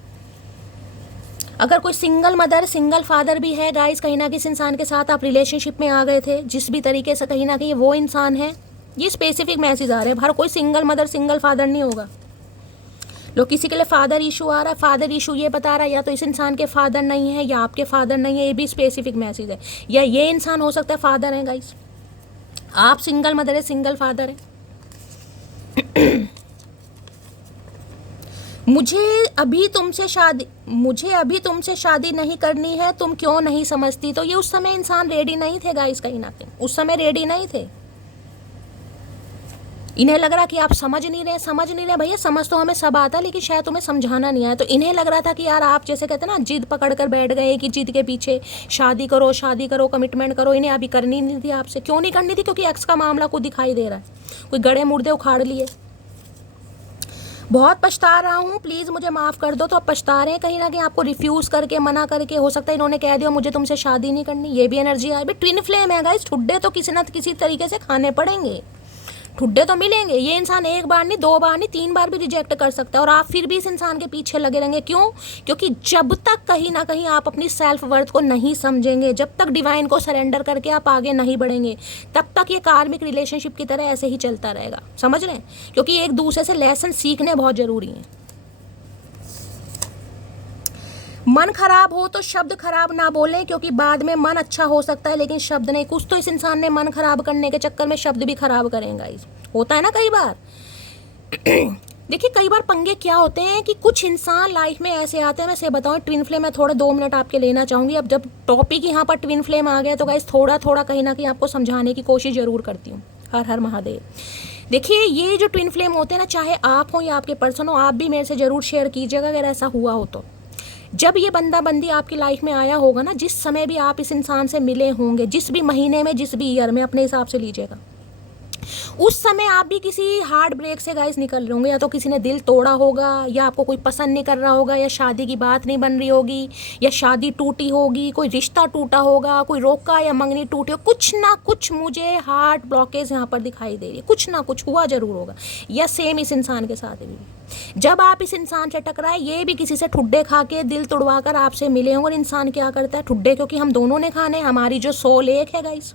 अगर कोई सिंगल मदर सिंगल फादर भी है गाइस, कहीं ना किसी इंसान के साथ आप रिलेशनशिप में आ गए थे जिस भी तरीके से, कहीं ना कहीं वो इंसान है, ये स्पेसिफिक मैसेज आ रहे हैं। हर कोई सिंगल मदर सिंगल फादर नहीं होगा। लोग किसी के लिए फादर इशू आ रहा है, फादर इशू ये बता रहा है या तो इस इंसान के फादर नहीं है या आपके फादर नहीं है, ये भी स्पेसिफिक मैसेज है। या ये इंसान हो सकता है फादर है गाइस, आप सिंगल मदर है सिंगल फादर है। मुझे अभी तुमसे शादी नहीं करनी है, तुम क्यों नहीं समझती। तो ये उस समय इंसान रेडी नहीं थे गाइस, कहीं ना कहीं उस समय रेडी नहीं थे। इन्हें लग रहा कि आप समझ नहीं रहे भैया, समझ तो हमें सब आता है लेकिन शायद तुम्हें समझाना नहीं आया। तो इन्हें लग रहा था कि यार आप जैसे कहते हैं ना, जिद पकड़ कर बैठ गए कि जिद के पीछे शादी करो कमिटमेंट करो। इन्हें अभी करनी नहीं थी आपसे। क्यों नहीं करनी थी? क्योंकि एक्स का मामला को दिखाई दे रहा है, कोई गड़े मुर्दे उखाड़ लिए। बहुत पछता रहा हूँ, प्लीज़ मुझे माफ़ कर दो। तो अब पछता रहे हैं कहीं ना कहीं, आपको रिफ्यूज़ करके मना करके। हो सकता है इन्होंने कह दिया मुझे तुमसे शादी नहीं करनी, ये भी एनर्जी आई। भाई ट्विन फ्लेम है गाइस, ठुड्डे तो किसी ना किसी तरीके से खाने पड़ेंगे, ठुड्डे तो मिलेंगे। ये इंसान एक बार नहीं, 2 बार नहीं, 3 बार भी रिजेक्ट कर सकता है और आप फिर भी इस इंसान के पीछे लगे रहेंगे। क्यों? क्योंकि जब तक कहीं ना कहीं आप अपनी सेल्फ वर्थ को नहीं समझेंगे, जब तक डिवाइन को सरेंडर करके आप आगे नहीं बढ़ेंगे, तब तक ये कार्मिक रिलेशनशिप की तरह ऐसे ही चलता रहेगा। समझ रहे हैं? क्योंकि एक दूसरे से लेसन सीखने बहुत ज़रूरी है। मन खराब हो तो शब्द खराब ना बोलें, क्योंकि बाद में मन अच्छा हो सकता है लेकिन शब्द नहीं। कुछ तो इस इंसान ने मन खराब करने के चक्कर में शब्द भी खराब करेंगे। होता है ना कई बार। देखिए कई बार पंगे क्या होते हैं कि कुछ इंसान लाइफ में ऐसे आते हैं, मैं से बताऊं ट्विन फ्लेम, मैं थोड़ा 2 मिनट आपके लेना चाहूँगी। अब जब टॉपिक यहाँ पर ट्विन फ्लेम आ गया तो गाइस थोड़ा थोड़ा कहीं ना कहीं आपको समझाने की कोशिश ज़रूर करती हूँ। हर हर महादेव। देखिए ये जो ट्विन फ्लेम होते हैं ना, चाहे आप हो या आपके पर्सन हो, आप भी मेरे से ज़रूर शेयर कीजिएगा अगर ऐसा हुआ हो तो। जब ये बंदा बंदी आपकी लाइफ में आया होगा ना, जिस समय भी आप इस इंसान से मिले होंगे, जिस भी महीने में, जिस भी ईयर में, अपने हिसाब से लीजिएगा, उस समय आप भी किसी हार्ट ब्रेक से गाइस निकल रहे होंगे। या तो किसी ने दिल तोड़ा होगा, या आपको कोई पसंद नहीं कर रहा होगा, या शादी की बात नहीं बन रही होगी, या शादी टूटी होगी, कोई रिश्ता टूटा होगा, कोई रोका या मंगनी टूटी हो। कुछ ना कुछ मुझे हार्ट ब्लॉकेज यहाँ पर दिखाई दे रही है, कुछ ना कुछ हुआ जरूर होगा। या सेम इस इंसान के साथ भी जब आप इस इंसान से टकराए, ये भी किसी से ठुड्डे खा के दिल तोड़वा कर आपसे मिले होंगे। और इंसान क्या करता है? ठुड्डे क्योंकि हम दोनों ने खाने, हमारी जो सोल एक है गाइस,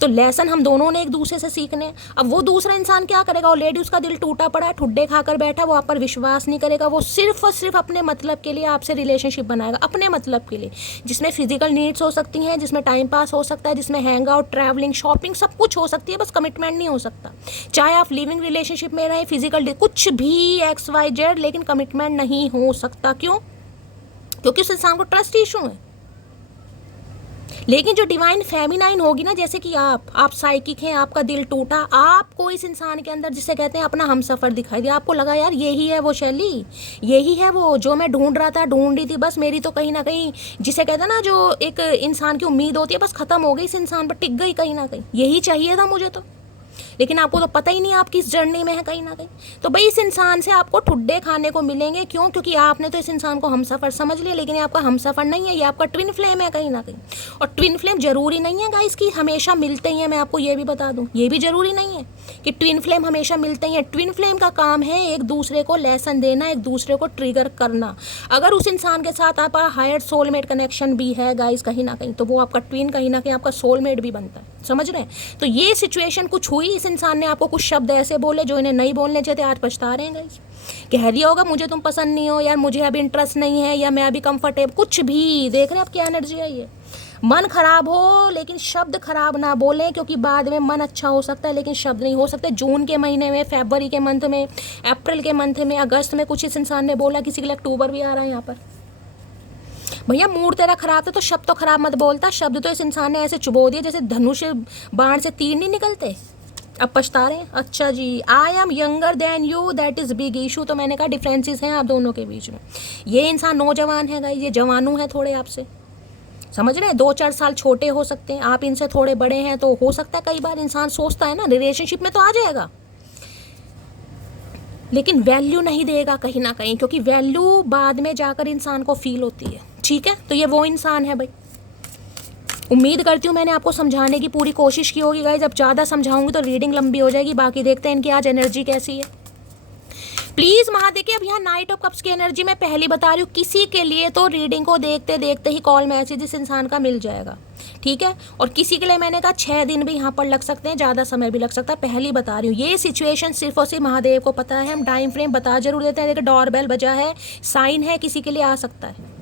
तो लेसन हम दोनों ने एक दूसरे से सीखने। अब वो दूसरा इंसान क्या करेगा? वो लेडी, उसका दिल टूटा पड़ा है, ठुड्डे खाकर बैठा, वो आप पर विश्वास नहीं करेगा। वो सिर्फ और सिर्फ अपने मतलब के लिए आपसे रिलेशनशिप बनाएगा, अपने मतलब के लिए, जिसमें फिजिकल नीड्स हो सकती हैं, जिसमें टाइम पास हो सकता है, जिसमें हैंग आउट, ट्रैवलिंग, शॉपिंग, सब कुछ हो सकती है, बस कमिटमेंट नहीं हो सकता। चाहे आप लिविंग रिलेशनशिप में रहे, फिजिकल कुछ भी XYZ, लेकिन कमिटमेंट नहीं हो सकता। क्यों? क्योंकि उस इंसान को ट्रस्ट इशू है। लेकिन जो डिवाइन फेमिनाइन होगी ना, जैसे कि आप साइकिक हैं, आपका दिल टूटा, आपको इस इंसान के अंदर, जिसे कहते हैं अपना हमसफर, दिखाई दिया, आपको लगा यार यही है वो शैली, यही है वो जो मैं ढूंढ रहा था, ढूंढ रही थी, बस मेरी तो कहीं ना कहीं, जिसे कहते हैं ना, जो एक इंसान की उम्मीद होती है, बस खत्म हो गई, इस इंसान पर टिक गई कहीं ना कहीं, यही चाहिए था मुझे तो। लेकिन आपको तो पता ही नहीं आप किस जर्नी में है कहीं ना कहीं। तो भाई इस इंसान से आपको ठुड्डे खाने को मिलेंगे। क्यों? क्योंकि आपने तो इस इंसान को हमसफर समझ लिया, लेकिन ये आपका हमसफर नहीं है, ये आपका ट्विन फ्लेम है कहीं ना कहीं। और ट्विन फ्लेम जरूरी नहीं है गाइस कि हमेशा मिलते ही हैं, मैं आपको ये भी बता दूं, ये भी जरूरी नहीं है कि ट्विन फ्लेम हमेशा मिलते ही हैं। ट्विन फ्लेम का काम है एक दूसरे को लेसन देना, एक दूसरे को ट्रिगर करना। अगर उस इंसान के साथ आपका हायर सोलमेट कनेक्शन भी है गाइस कहीं ना कहीं, तो वो आपका ट्विन कहीं ना कहीं आपका सोलमेट भी बनता है। समझ रहे हैं? तो ये सिचुएशन कुछ हुई, इस इंसान ने आपको कुछ शब्द ऐसे बोले जो इन्हें नहीं बोलने चाहिए, आज पछता रहे हैं गाइस। कह दिया होगा मुझे तुम पसंद नहीं हो, यार मुझे अभी इंटरेस्ट नहीं है, या मैं अभी कंफर्टेबल, कुछ भी। देख रहे हैं आप क्या एनर्जी है ये। मन खराब हो लेकिन शब्द खराब ना बोलें, क्योंकि बाद में मन अच्छा हो सकता है लेकिन शब्द नहीं हो सकते। जून के महीने में, फरवरी के मंथ में, अप्रैल के मंथ में, अगस्त में कुछ इस इंसान ने बोला, किसी के लिए अक्टूबर भी आ रहा है यहाँ पर। भैया मूड तेरा खराब था तो शब्द तो खराब मत बोलता। शब्द तो इस इंसान ने ऐसे चुबो दिए जैसे धनुष बाण से तीर नहीं निकलते। अब पछता रहे हैं। अच्छा जी, I am younger than you, that is big issue. तो मैंने कहा डिफरेंसेस हैं आप दोनों के बीच में। ये इंसान नौजवान है गाइस, ये जवानू है थोड़े आपसे, समझ रहे हैं। 2-4 साल छोटे हो सकते हैं, आप इनसे थोड़े बड़े हैं, तो हो सकता है कई बार इंसान सोचता है ना रिलेशनशिप में तो आ जाएगा, लेकिन वैल्यू नहीं देगा कहीं ना कहीं, क्योंकि वैल्यू बाद में जाकर इंसान को फील होती है। ठीक है, तो ये वो इंसान है भाई। उम्मीद करती हूँ मैंने आपको समझाने की पूरी कोशिश की होगी गाइज। अब ज़्यादा समझाऊंगी तो रीडिंग लंबी हो जाएगी। बाकी देखते हैं इनकी आज एनर्जी कैसी है। प्लीज़ वहाँ देखिए, अब यहाँ नाइट ऑफ कप्स की एनर्जी मैं पहली बता रही हूँ, किसी के लिए तो रीडिंग को देखते देखते ही कॉल मैसेज इस इंसान का मिल जाएगा। ठीक है, और किसी के लिए मैंने कहा 6 दिन भी यहाँ पर लग सकते हैं, ज़्यादा समय भी लग सकता है। पहली बता रही हूँ, ये सिचुएशन सिर्फ और सिर्फ महादेव को पता है। हम टाइम फ्रेम बता जरूर देते हैं। देखिए डोरबेल बजा है, साइन है, किसी के लिए आ सकता है।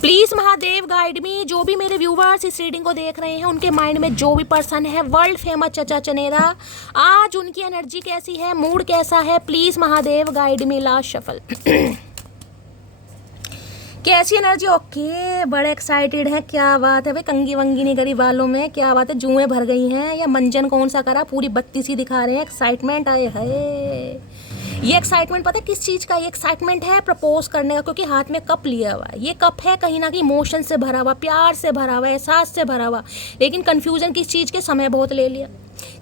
प्लीज़ महादेव गाइड मी। जो भी मेरे व्यूवर्स इस रीडिंग को देख रहे हैं, उनके माइंड में जो भी पर्सन है, वर्ल्ड फेमस चचा चनेरा, आज उनकी एनर्जी कैसी है, मूड कैसा है, please Mahadev guide me. Last shuffle कैसी एनर्जी? ओके, बड़े एक्साइटेड है, क्या बात है भाई। कंगी वंगी नहीं करी बालों में, क्या बात है। जुएं भर गई हैं या मंजन कौन सा करा, पूरी बत्ती सी दिखा रहे हैं। एक्साइटमेंट आए है। ये एक्साइटमेंट पता है किस चीज़ का? ये एक्साइटमेंट है प्रपोज करने का, क्योंकि हाथ में कप लिया हुआ है। ये कप है कहीं ना कहीं इमोशन से भरा हुआ, प्यार से भरा हुआ, एहसास से भरा हुआ। लेकिन कन्फ्यूजन किस चीज़ के, समय बहुत ले लिया,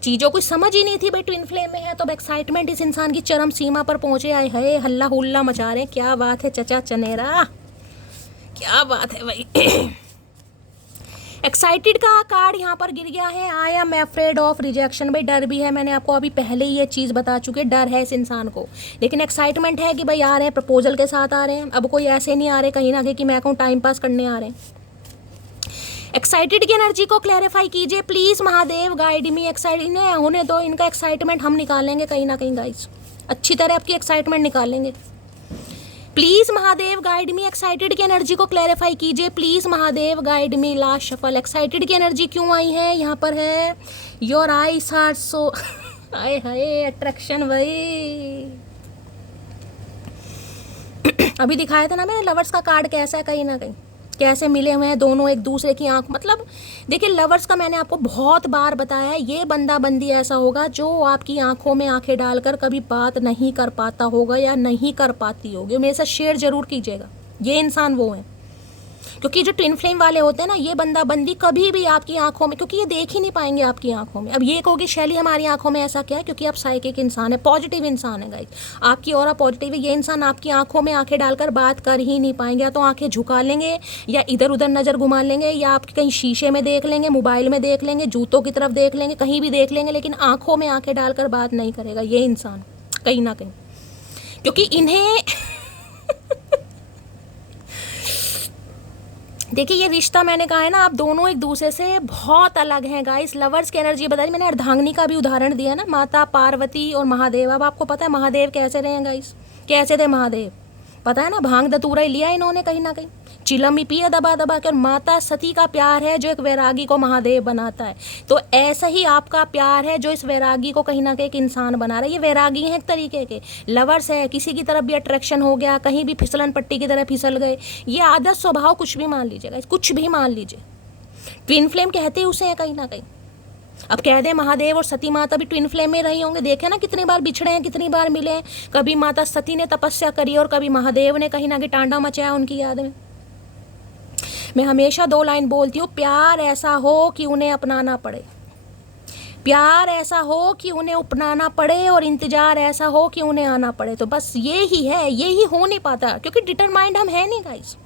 चीज़ों को समझ ही नहीं थी भाई ट्विन फ्लेम में है। तो एक्साइटमेंट इस इंसान की चरम सीमा पर पहुंचे। आए है, हल्ला हुल्ला मचा रहे हैं। क्या बात है चचा चनेरा, क्या बात है भाई। एक्साइटेड का कार्ड यहाँ पर गिर गया है। I am afraid of rejection. भाई डर भी है, मैंने आपको अभी पहले ही ये चीज़ बता चुकी है, डर है इस इंसान को। लेकिन एक्साइटमेंट है कि भाई आ रहे हैं, प्रपोजल के साथ आ रहे हैं। अब कोई ऐसे नहीं आ रहे कहीं ना कहीं कि मैं कहूँ टाइम पास करने आ रहे हैं। एक्साइटेड की एनर्जी को क्लैरिफाई कीजिए please Mahadev guide me. Excited होने दो, इनका एक्साइटमेंट हम निकालेंगे कहीं ना कहीं गाइस, अच्छी तरह आपकी एक्साइटमेंट निकालेंगे। Please Mahadev guide me. Excited की एनर्जी को क्लैरिफाई कीजिए please Mahadev guide me. Last shuffle. Excited की एनर्जी क्यों आई है? यहाँ पर है योर आईज आर सो, आए हाय अट्रैक्शन भाई। अभी दिखाया था ना मैंने लवर्स का कार्ड कैसा है, कहीं ना कहीं कैसे मिले हुए हैं दोनों एक दूसरे की आंख। मतलब देखिए लवर्स का मैंने आपको बहुत बार बताया है, ये बंदा बंदी ऐसा होगा जो आपकी आंखों में आंखें डालकर कभी बात नहीं कर पाता होगा या नहीं कर पाती होगी। मेरे साथ शेयर जरूर कीजिएगा, ये इंसान वो है। क्योंकि जो ट्विन फ्लेम वाले होते हैं ना, ये बंदा बंदी कभी भी आपकी आंखों में, क्योंकि ये देख ही नहीं पाएंगे आपकी आंखों में। अब ये कहोगी शैली हमारी आंखों में ऐसा क्या है? क्योंकि आप साइकिक इंसान है, पॉजिटिव इंसान है गाइस, आपकी ऑरा पॉजिटिव है। ये इंसान आपकी आंखों में आंखें डालकर बात कर ही नहीं पाएंगे। या तो आंखें झुका लेंगे, या इधर उधर नज़र घुमा लेंगे, या आप कहीं शीशे में देख लेंगे, मोबाइल में देख लेंगे, जूतों की तरफ देख लेंगे, कहीं भी देख लेंगे, लेकिन आंखों में आंखें डालकर बात नहीं करेगा ये इंसान कहीं ना कहीं। क्योंकि इन्हें देखिए ये रिश्ता मैंने कहा है ना, आप दोनों एक दूसरे से बहुत अलग हैं गाइस। लवर्स की एनर्जी बताई मैंने, अर्धांगिनी का भी उदाहरण दिया ना, माता पार्वती और महादेव। अब आपको पता है महादेव कैसे रहे हैं गाइस, कैसे थे महादेव? पता है ना, भांग धतूरा ही लिया इन्होंने कहीं ना कहीं, चिलम ही पिया दबा दबा कर। माता सती का प्यार है जो एक वैरागी को महादेव बनाता है। तो ऐसा ही आपका प्यार है जो इस वैरागी को कहीं ना कहीं एक इंसान बना रहा है। ये वैरागी है एक तरीके के, लवर्स है, किसी की तरफ भी अट्रैक्शन हो गया, कहीं भी फिसलन पट्टी की तरह फिसल गए। ये आदत स्वभाव कुछ भी मान लीजिएगा, कुछ भी मान लीजिए, ट्विन फ्लेम कहते ही उसे है कहीं ना कहीं। अब कह दें महादेव और सती माता भी ट्विन फ्लेम में रही होंगे, देखे ना कितनी बार बिछड़े हैं, कितनी बार मिले हैं। कभी माता सती ने तपस्या करी और कभी महादेव ने कहीं ना कहीं टांडा मचाया उनकी याद में। मैं हमेशा 2 लाइन बोलती हूँ, प्यार ऐसा हो कि उन्हें अपनाना पड़े, प्यार ऐसा हो कि उन्हें अपनाना पड़े, और इंतजार ऐसा हो कि उन्हें आना पड़े। तो बस ये ही है, ये ही हो नहीं पाता क्योंकि डिटरमाइंड हम है नहीं गाइस।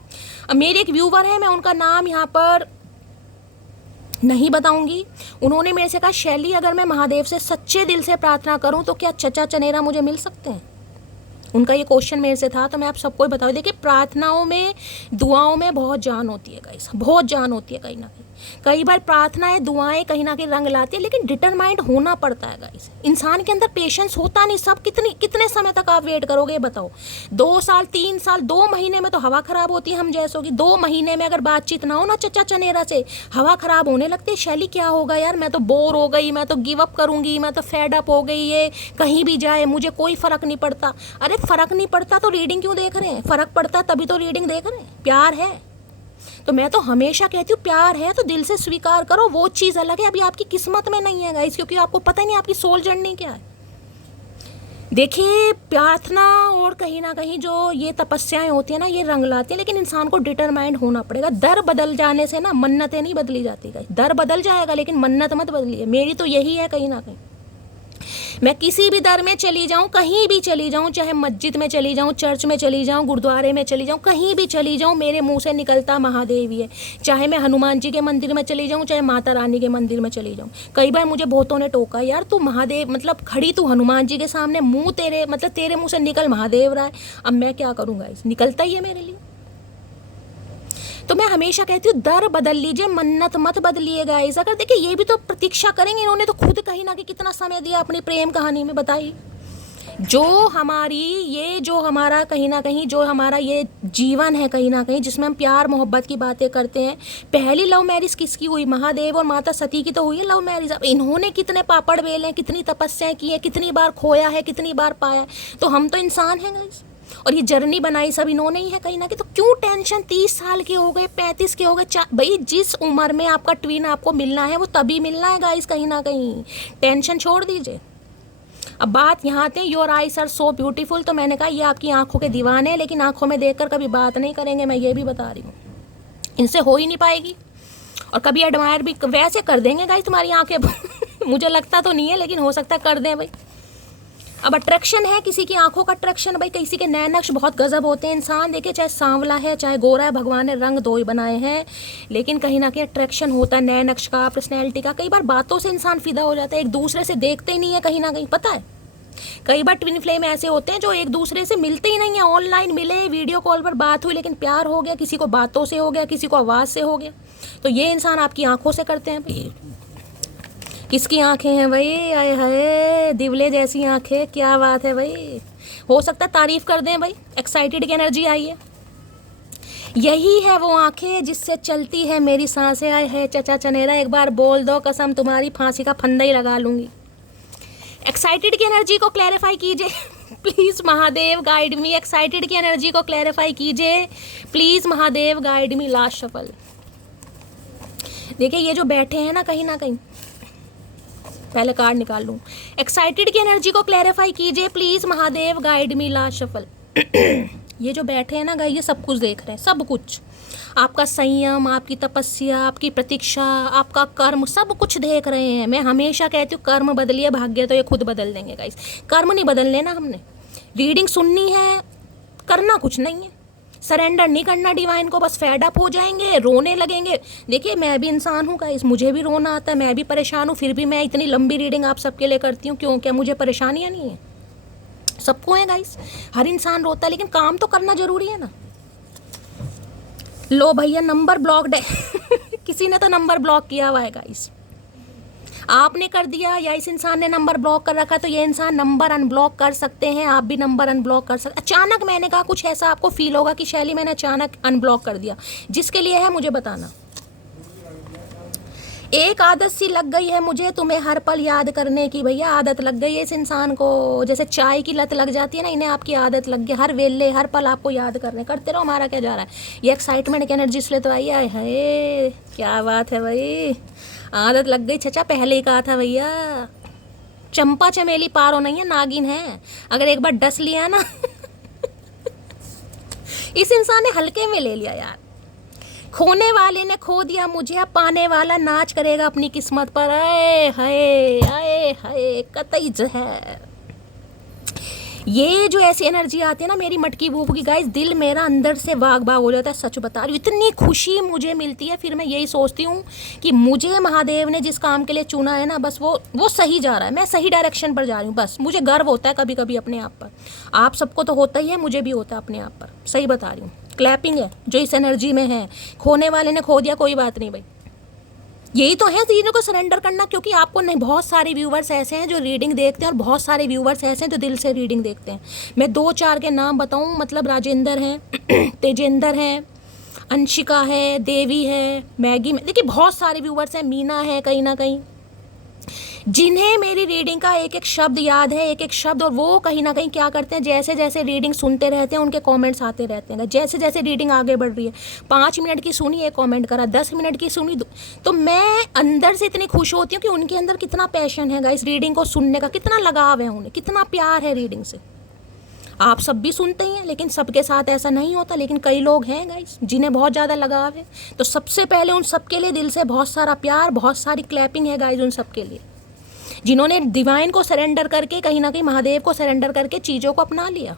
अब मेरे एक व्यूवर है, मैं उनका नाम यहाँ पर नहीं बताऊंगी। उन्होंने मेरे से कहा शैली अगर मैं महादेव से सच्चे दिल से प्रार्थना करूं तो क्या चचा चनेरा मुझे मिल सकते हैं? उनका ये क्वेश्चन मेरे से था, तो मैं आप सबको बताऊँ। देखिए प्रार्थनाओं में, दुआओं में बहुत जान होती है गाइस, बहुत जान होती है कहीं ना कहीं। कई बार प्रार्थनाएं दुआएं कहीं ना कहीं रंग लाती है, लेकिन डिटरमाइंड होना पड़ता है गाइस। इंसान के अंदर पेशेंस होता नहीं। सब कितने समय तक आप वेट करोगे, बताओ? 2 साल 3 साल, 2 महीने में तो हवा खराब होती है हम जैसों की। 2 महीने में अगर बातचीत ना हो ना चचा चनेरा से, हवा खराब होने लगती है। शैली क्या होगा यार, मैं तो बोर हो गई, मैं तो गिव अप करूंगी, मैं तो फेड अप हो गई, ये कहीं भी जाए मुझे कोई फर्क नहीं पड़ता। अरे फर्क नहीं पड़ता तो रीडिंग क्यों देख रहे हैं? फर्क पड़ता तभी तो रीडिंग देख रहे हैं। प्यार है तो मैं तो हमेशा कहती हूँ, प्यार है तो दिल से स्वीकार करो। वो चीज़ अलग है, अभी आपकी किस्मत में नहीं है गाइस, क्योंकि आपको पता ही नहीं आपकी सोल जर्नी क्या है। देखिए, प्रार्थना और कहीं ना कहीं जो ये तपस्याएं होती है ना, ये रंग लाती है, लेकिन इंसान को डिटरमाइंड होना पड़ेगा। दर बदल जाने से ना मन्नतें नहीं बदली जाती गाइस। दर बदल जाएगा लेकिन मन्नत मत बदलिए। मेरी तो यही है कहीं ना कहीं। मैं किसी भी दर में चली जाऊं, कहीं भी चली जाऊं, चाहे मस्जिद में चली जाऊं, चर्च में चली जाऊं, गुरुद्वारे में चली जाऊं, कहीं भी चली जाऊं, मेरे मुंह से निकलता महादेव ही है। चाहे मैं हनुमान जी के मंदिर में चली जाऊं, चाहे माता रानी के मंदिर में चली जाऊं। कई बार मुझे बहुतों ने टोका, यार तू महादेव मतलब खड़ी तू हनुमान जी के सामने, मुंह तेरे मतलब तेरे मुंह से निकल महादेव रहा है। अब मैं क्या करूँगा, इस निकलता ही है मेरे लिए। तो मैं हमेशा कहती हूँ, दर बदल लीजिए, मन्नत मत बदलिए गाइस। अगर देखिए ये भी तो प्रतीक्षा करेंगे, इन्होंने तो खुद कहीं ना कहीं कितना समय दिया अपनी प्रेम कहानी में, बताइए। जो हमारा कहीं ना कहीं जो हमारा ये जीवन है कहीं ना कहीं, जिसमें हम प्यार मोहब्बत की बातें करते हैं। पहली लव मैरिज किसकी हुई? महादेव और माता सती की तो हुई है लव मैरिज। अब इन्होंने कितने पापड़ बेले हैं, कितनी तपस्याएं की है, कितनी बार खोया है, कितनी बार पाया है। तो हम तो इंसान हैं गाइस, और ये जर्नी बनाई सब इन्होंने ही है कहीं ना कहीं। तो क्यों टेंशन? 30 साल के हो गए, 35 के हो गए, भाई जिस उम्र में आपका ट्विन आपको मिलना है वो तभी मिलना है गाइस। कहीं ना कहीं टेंशन छोड़ दीजिए। अब बात यहाँ आते हैं, your eyes are so beautiful. तो मैंने कहा ये आपकी आंखों के दीवाने हैं, लेकिन आंखों में देखकर कभी बात नहीं करेंगे, मैं ये भी बता रही हूँ। इनसे हो ही नहीं पाएगी। और कभी एडमायर भी वैसे कर देंगे गाइस तुम्हारी आंखें मुझे लगता तो नहीं है, लेकिन हो सकता है कर दें भाई। अब अट्रैक्शन है, किसी की आंखों का अट्रैक्शन भाई, किसी के नए नक्श बहुत गजब होते हैं। इंसान देखिए चाहे सांवला है चाहे गोरा है, भगवान ने रंग दो ही बनाए हैं, लेकिन कहीं ना कहीं अट्रैक्शन होता है नए नक्श का, पर्सनैलिटी का। कई बार बातों से इंसान फिदा हो जाता है, एक दूसरे से देखते ही नहीं है कहीं ना कहीं, पता है। कई बार ट्विन फ्लेम ऐसे होते हैं जो एक दूसरे से मिलते ही नहीं है। ऑनलाइन मिले, वीडियो कॉल पर बात हुई, लेकिन प्यार हो गया, किसी को बातों से हो गया, किसी को आवाज़ से हो गया। तो ये इंसान आपकी आंखों से करते हैं भाई। किसकी आंखें हैं भाई, आए हाय दिवले जैसी आंखें, क्या बात है भाई। हो सकता है तारीफ कर दें भाई, एक्साइटेड की एनर्जी आई है। यही है वो आंखें जिससे चलती है मेरी सांसें। आए है चचा चनेरा, एक बार बोल दो कसम, तुम्हारी फांसी का फंदा ही लगा लूंगी। एक्साइटेड की एनर्जी को क्लैरिफाई कीजिए please Mahadev guide me. Excited की एनर्जी को क्लैरिफाई कीजिए please Mahadev guide me. Last shuffle. देखिए ये जो बैठे हैं ना कहीं ना कहीं, पहले कार्ड निकाल लूँ। एक्साइटेड की एनर्जी को क्लैरिफाई कीजिए please Mahadev guide me. Last shuffle. ये जो बैठे हैं ना गाइस, ये सब कुछ देख रहे हैं, सब कुछ। आपका संयम, आपकी तपस्या, आपकी प्रतीक्षा, आपका कर्म, सब कुछ देख रहे हैं। मैं हमेशा कहती हूँ कर्म बदलिए, भाग्य तो ये खुद बदल देंगे गाइस। कर्म नहीं बदलने ना हमने। रीडिंग सुननी है, करना कुछ नहीं है, सरेंडर नहीं करना डिवाइन को, बस फेड अप हो जाएंगे, रोने लगेंगे। देखिए मैं भी इंसान हूँ गाइस, मुझे भी रोना आता है, मैं भी परेशान हूँ, फिर भी मैं इतनी लंबी रीडिंग आप सबके लिए करती हूँ। क्यों? क्या मुझे परेशानियाँ नहीं है? सबको है गाइस, हर इंसान रोता है, लेकिन काम तो करना जरूरी है ना। लो भैया नंबर ब्लॉक्ड है किसी ने तो नंबर ब्लॉक किया हुआ है गाइस, आपने कर दिया या इस इंसान ने नंबर ब्लॉक कर रखा। तो ये इंसान नंबर अनब्लॉक कर सकते हैं, आप भी नंबर अनब्लॉक कर सकते। अचानक मैंने कहा कुछ ऐसा आपको फील होगा कि शैली मैंने अचानक अनब्लॉक कर दिया, जिसके लिए है मुझे बताना। एक आदत सी लग गई है मुझे तुम्हें हर पल याद करने की। भैया आदत लग गई है इस इंसान को, जैसे चाय की लत लग जाती है ना, इन्हें आपकी आदत लग गई, हर वेले हर पल आपको याद करने। करते रहो, हमारा क्या जा रहा है। ये एक्साइटमेंट की एनर्जी इसलिए तो आई है। हाय क्या बात है भाई, आदत लग गई। चचा पहले ही कहा था भैया, चंपा चमेली पारो नहीं है, नागिन है। अगर एक बार डस लिया ना इस इंसान ने हल्के में ले लिया यार। खोने वाले ने खो दिया मुझे, अब पाने वाला नाच करेगा अपनी किस्मत पर। आए हाय आए हाय कतई जहर। ये जो ऐसी एनर्जी आती है ना मेरी मटकी बूफ की गाइस, दिल मेरा अंदर से वाग वाग हो जाता है, सच बता रही हूँ। इतनी खुशी मुझे मिलती है, फिर मैं यही सोचती हूँ कि मुझे महादेव ने जिस काम के लिए चुना है ना, बस वो सही जा रहा है, मैं सही डायरेक्शन पर जा रही हूँ। बस मुझे गर्व होता है कभी कभी अपने आप पर। आप सबको तो होता ही है, मुझे भी होता है अपने आप पर, सही बता रही हूँ। क्लैपिंग है जो इस एनर्जी में है। खोने वाले ने खो दिया, कोई बात नहीं भाई, यही तो है चीज़ों को सरेंडर करना, क्योंकि आपको नहीं, बहुत सारे व्यूवर्स ऐसे हैं जो रीडिंग देखते हैं और बहुत सारे व्यूवर्स ऐसे हैं जो दिल से रीडिंग देखते हैं। मैं 2-4 के नाम बताऊं, मतलब राजेंद्र हैं, तेजेंद्र हैं, अंशिका है, देवी है, मैगी में, देखिए बहुत सारे व्यूवर्स हैं, मीना है कहीं ना कहीं, जिन्हें मेरी रीडिंग का एक एक शब्द याद है, एक एक शब्द, और वो कहीं ना कहीं क्या करते हैं, जैसे जैसे रीडिंग सुनते रहते हैं उनके कमेंट्स आते रहते हैं। जैसे जैसे रीडिंग आगे बढ़ रही है, 5 मिनट की सुनी एक कमेंट करा, 10 मिनट की सुनी तो मैं अंदर से इतनी खुश होती हूँ कि उनके अंदर कितना पैशन है गाइस, रीडिंग को सुनने का कितना लगाव है, उन्हें कितना प्यार है रीडिंग से। आप सब भी सुनते ही हैं, लेकिन सबके साथ ऐसा नहीं होता, लेकिन कई लोग हैं गाइस जिन्हें बहुत ज़्यादा लगाव है। तो सबसे पहले उन सबके लिए दिल से बहुत सारा प्यार, बहुत सारी क्लैपिंग है गाइस उन सबके लिए, जिन्होंने डिवाइन को सरेंडर करके, कहीं ना कहीं महादेव को सरेंडर करके चीज़ों को अपना लिया।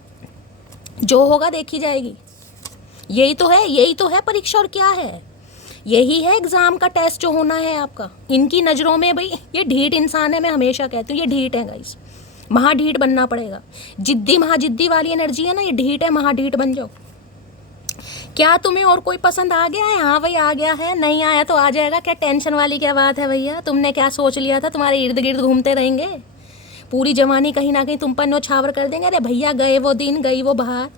जो होगा देखी जाएगी। यही तो है, यही तो है परीक्षा, और क्या है, यही है एग्ज़ाम का टेस्ट जो होना है आपका। इनकी नज़रों में भाई ये ढीठ इंसान है, मैं हमेशा कहती हूँ ये ढीठ है गाइस, महाढीठ बनना पड़ेगा। जिद्दी महाजिद्दी वाली एनर्जी है ना, ये ढीठ है, महाढीठ बन जाओ। क्या तुम्हें और कोई पसंद आ गया है? हाँ भाई आ गया है, नहीं आया तो आ जाएगा, क्या टेंशन वाली क्या बात है भैया। तुमने क्या सोच लिया था तुम्हारे इर्द गिर्द घूमते रहेंगे, पूरी जवानी कहीं ना कहीं तुम पर न्योछावर कर देंगे। अरे भैया गए वो दिन, गई वो बहार।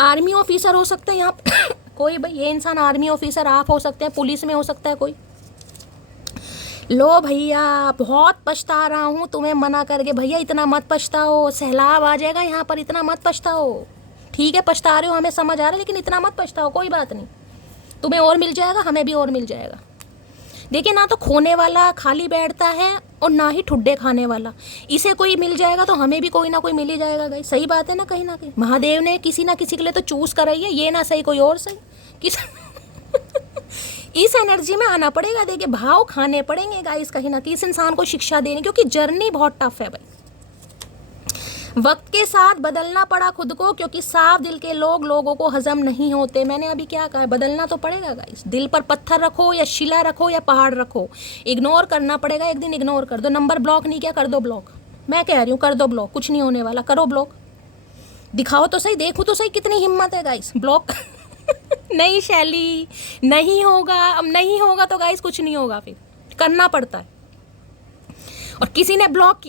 आर्मी ऑफिसर हो सकते हैं यहाँ कोई, भाई ये इंसान आर्मी ऑफिसर आप हो सकते हैं, पुलिस में हो सकता है कोई। लो भैया बहुत पछता रहा हूँ तुम्हें मना करके, भैया इतना मत पछताओ, सैलाब आ जाएगा यहाँ पर, इतना मत पछताओ। ठीक है पछता रहे हो, हमें समझ आ रहा है, लेकिन इतना मत पछताओ, कोई बात नहीं, तुम्हें और मिल जाएगा, हमें भी और मिल जाएगा। देखिए ना तो खोने वाला खाली बैठता है और ना ही ठुड्डे खाने वाला, इसे कोई मिल जाएगा तो हमें भी कोई ना कोई मिल ही जाएगा गाइस। सही बात है ना, कहीं ना कहीं महादेव ने किसी ना किसी के लिए तो चूज कराई है, ये ना सही कोई और सही किस इस एनर्जी में आना पड़ेगा। देखिए भाव खाने पड़ेंगे गाइस कहीं ना कहीं, इस इंसान को शिक्षा देनी, क्योंकि जर्नी बहुत टफ है भाई। वक्त के साथ बदलना पड़ा खुद को, क्योंकि साफ दिल के लोग लोगों को हजम नहीं होते। मैंने अभी क्या कहा, बदलना तो पड़ेगा गाइस। दिल पर पत्थर रखो या शिला रखो या पहाड़ रखो, इग्नोर करना पड़ेगा, एक दिन इग्नोर कर दो। नंबर ब्लॉक नहीं किया, कर दो ब्लॉक, मैं कह रही हूँ कर दो ब्लॉक, कुछ नहीं होने वाला, करो ब्लॉक। दिखाओ तो सही, देखो तो सही कितनी हिम्मत है गाइस, ब्लॉक नहीं शैली, नहीं होगा, अब नहीं होगा तो गाइस कुछ नहीं होगा, फिर करना पड़ता है। और किसी ने ब्लॉक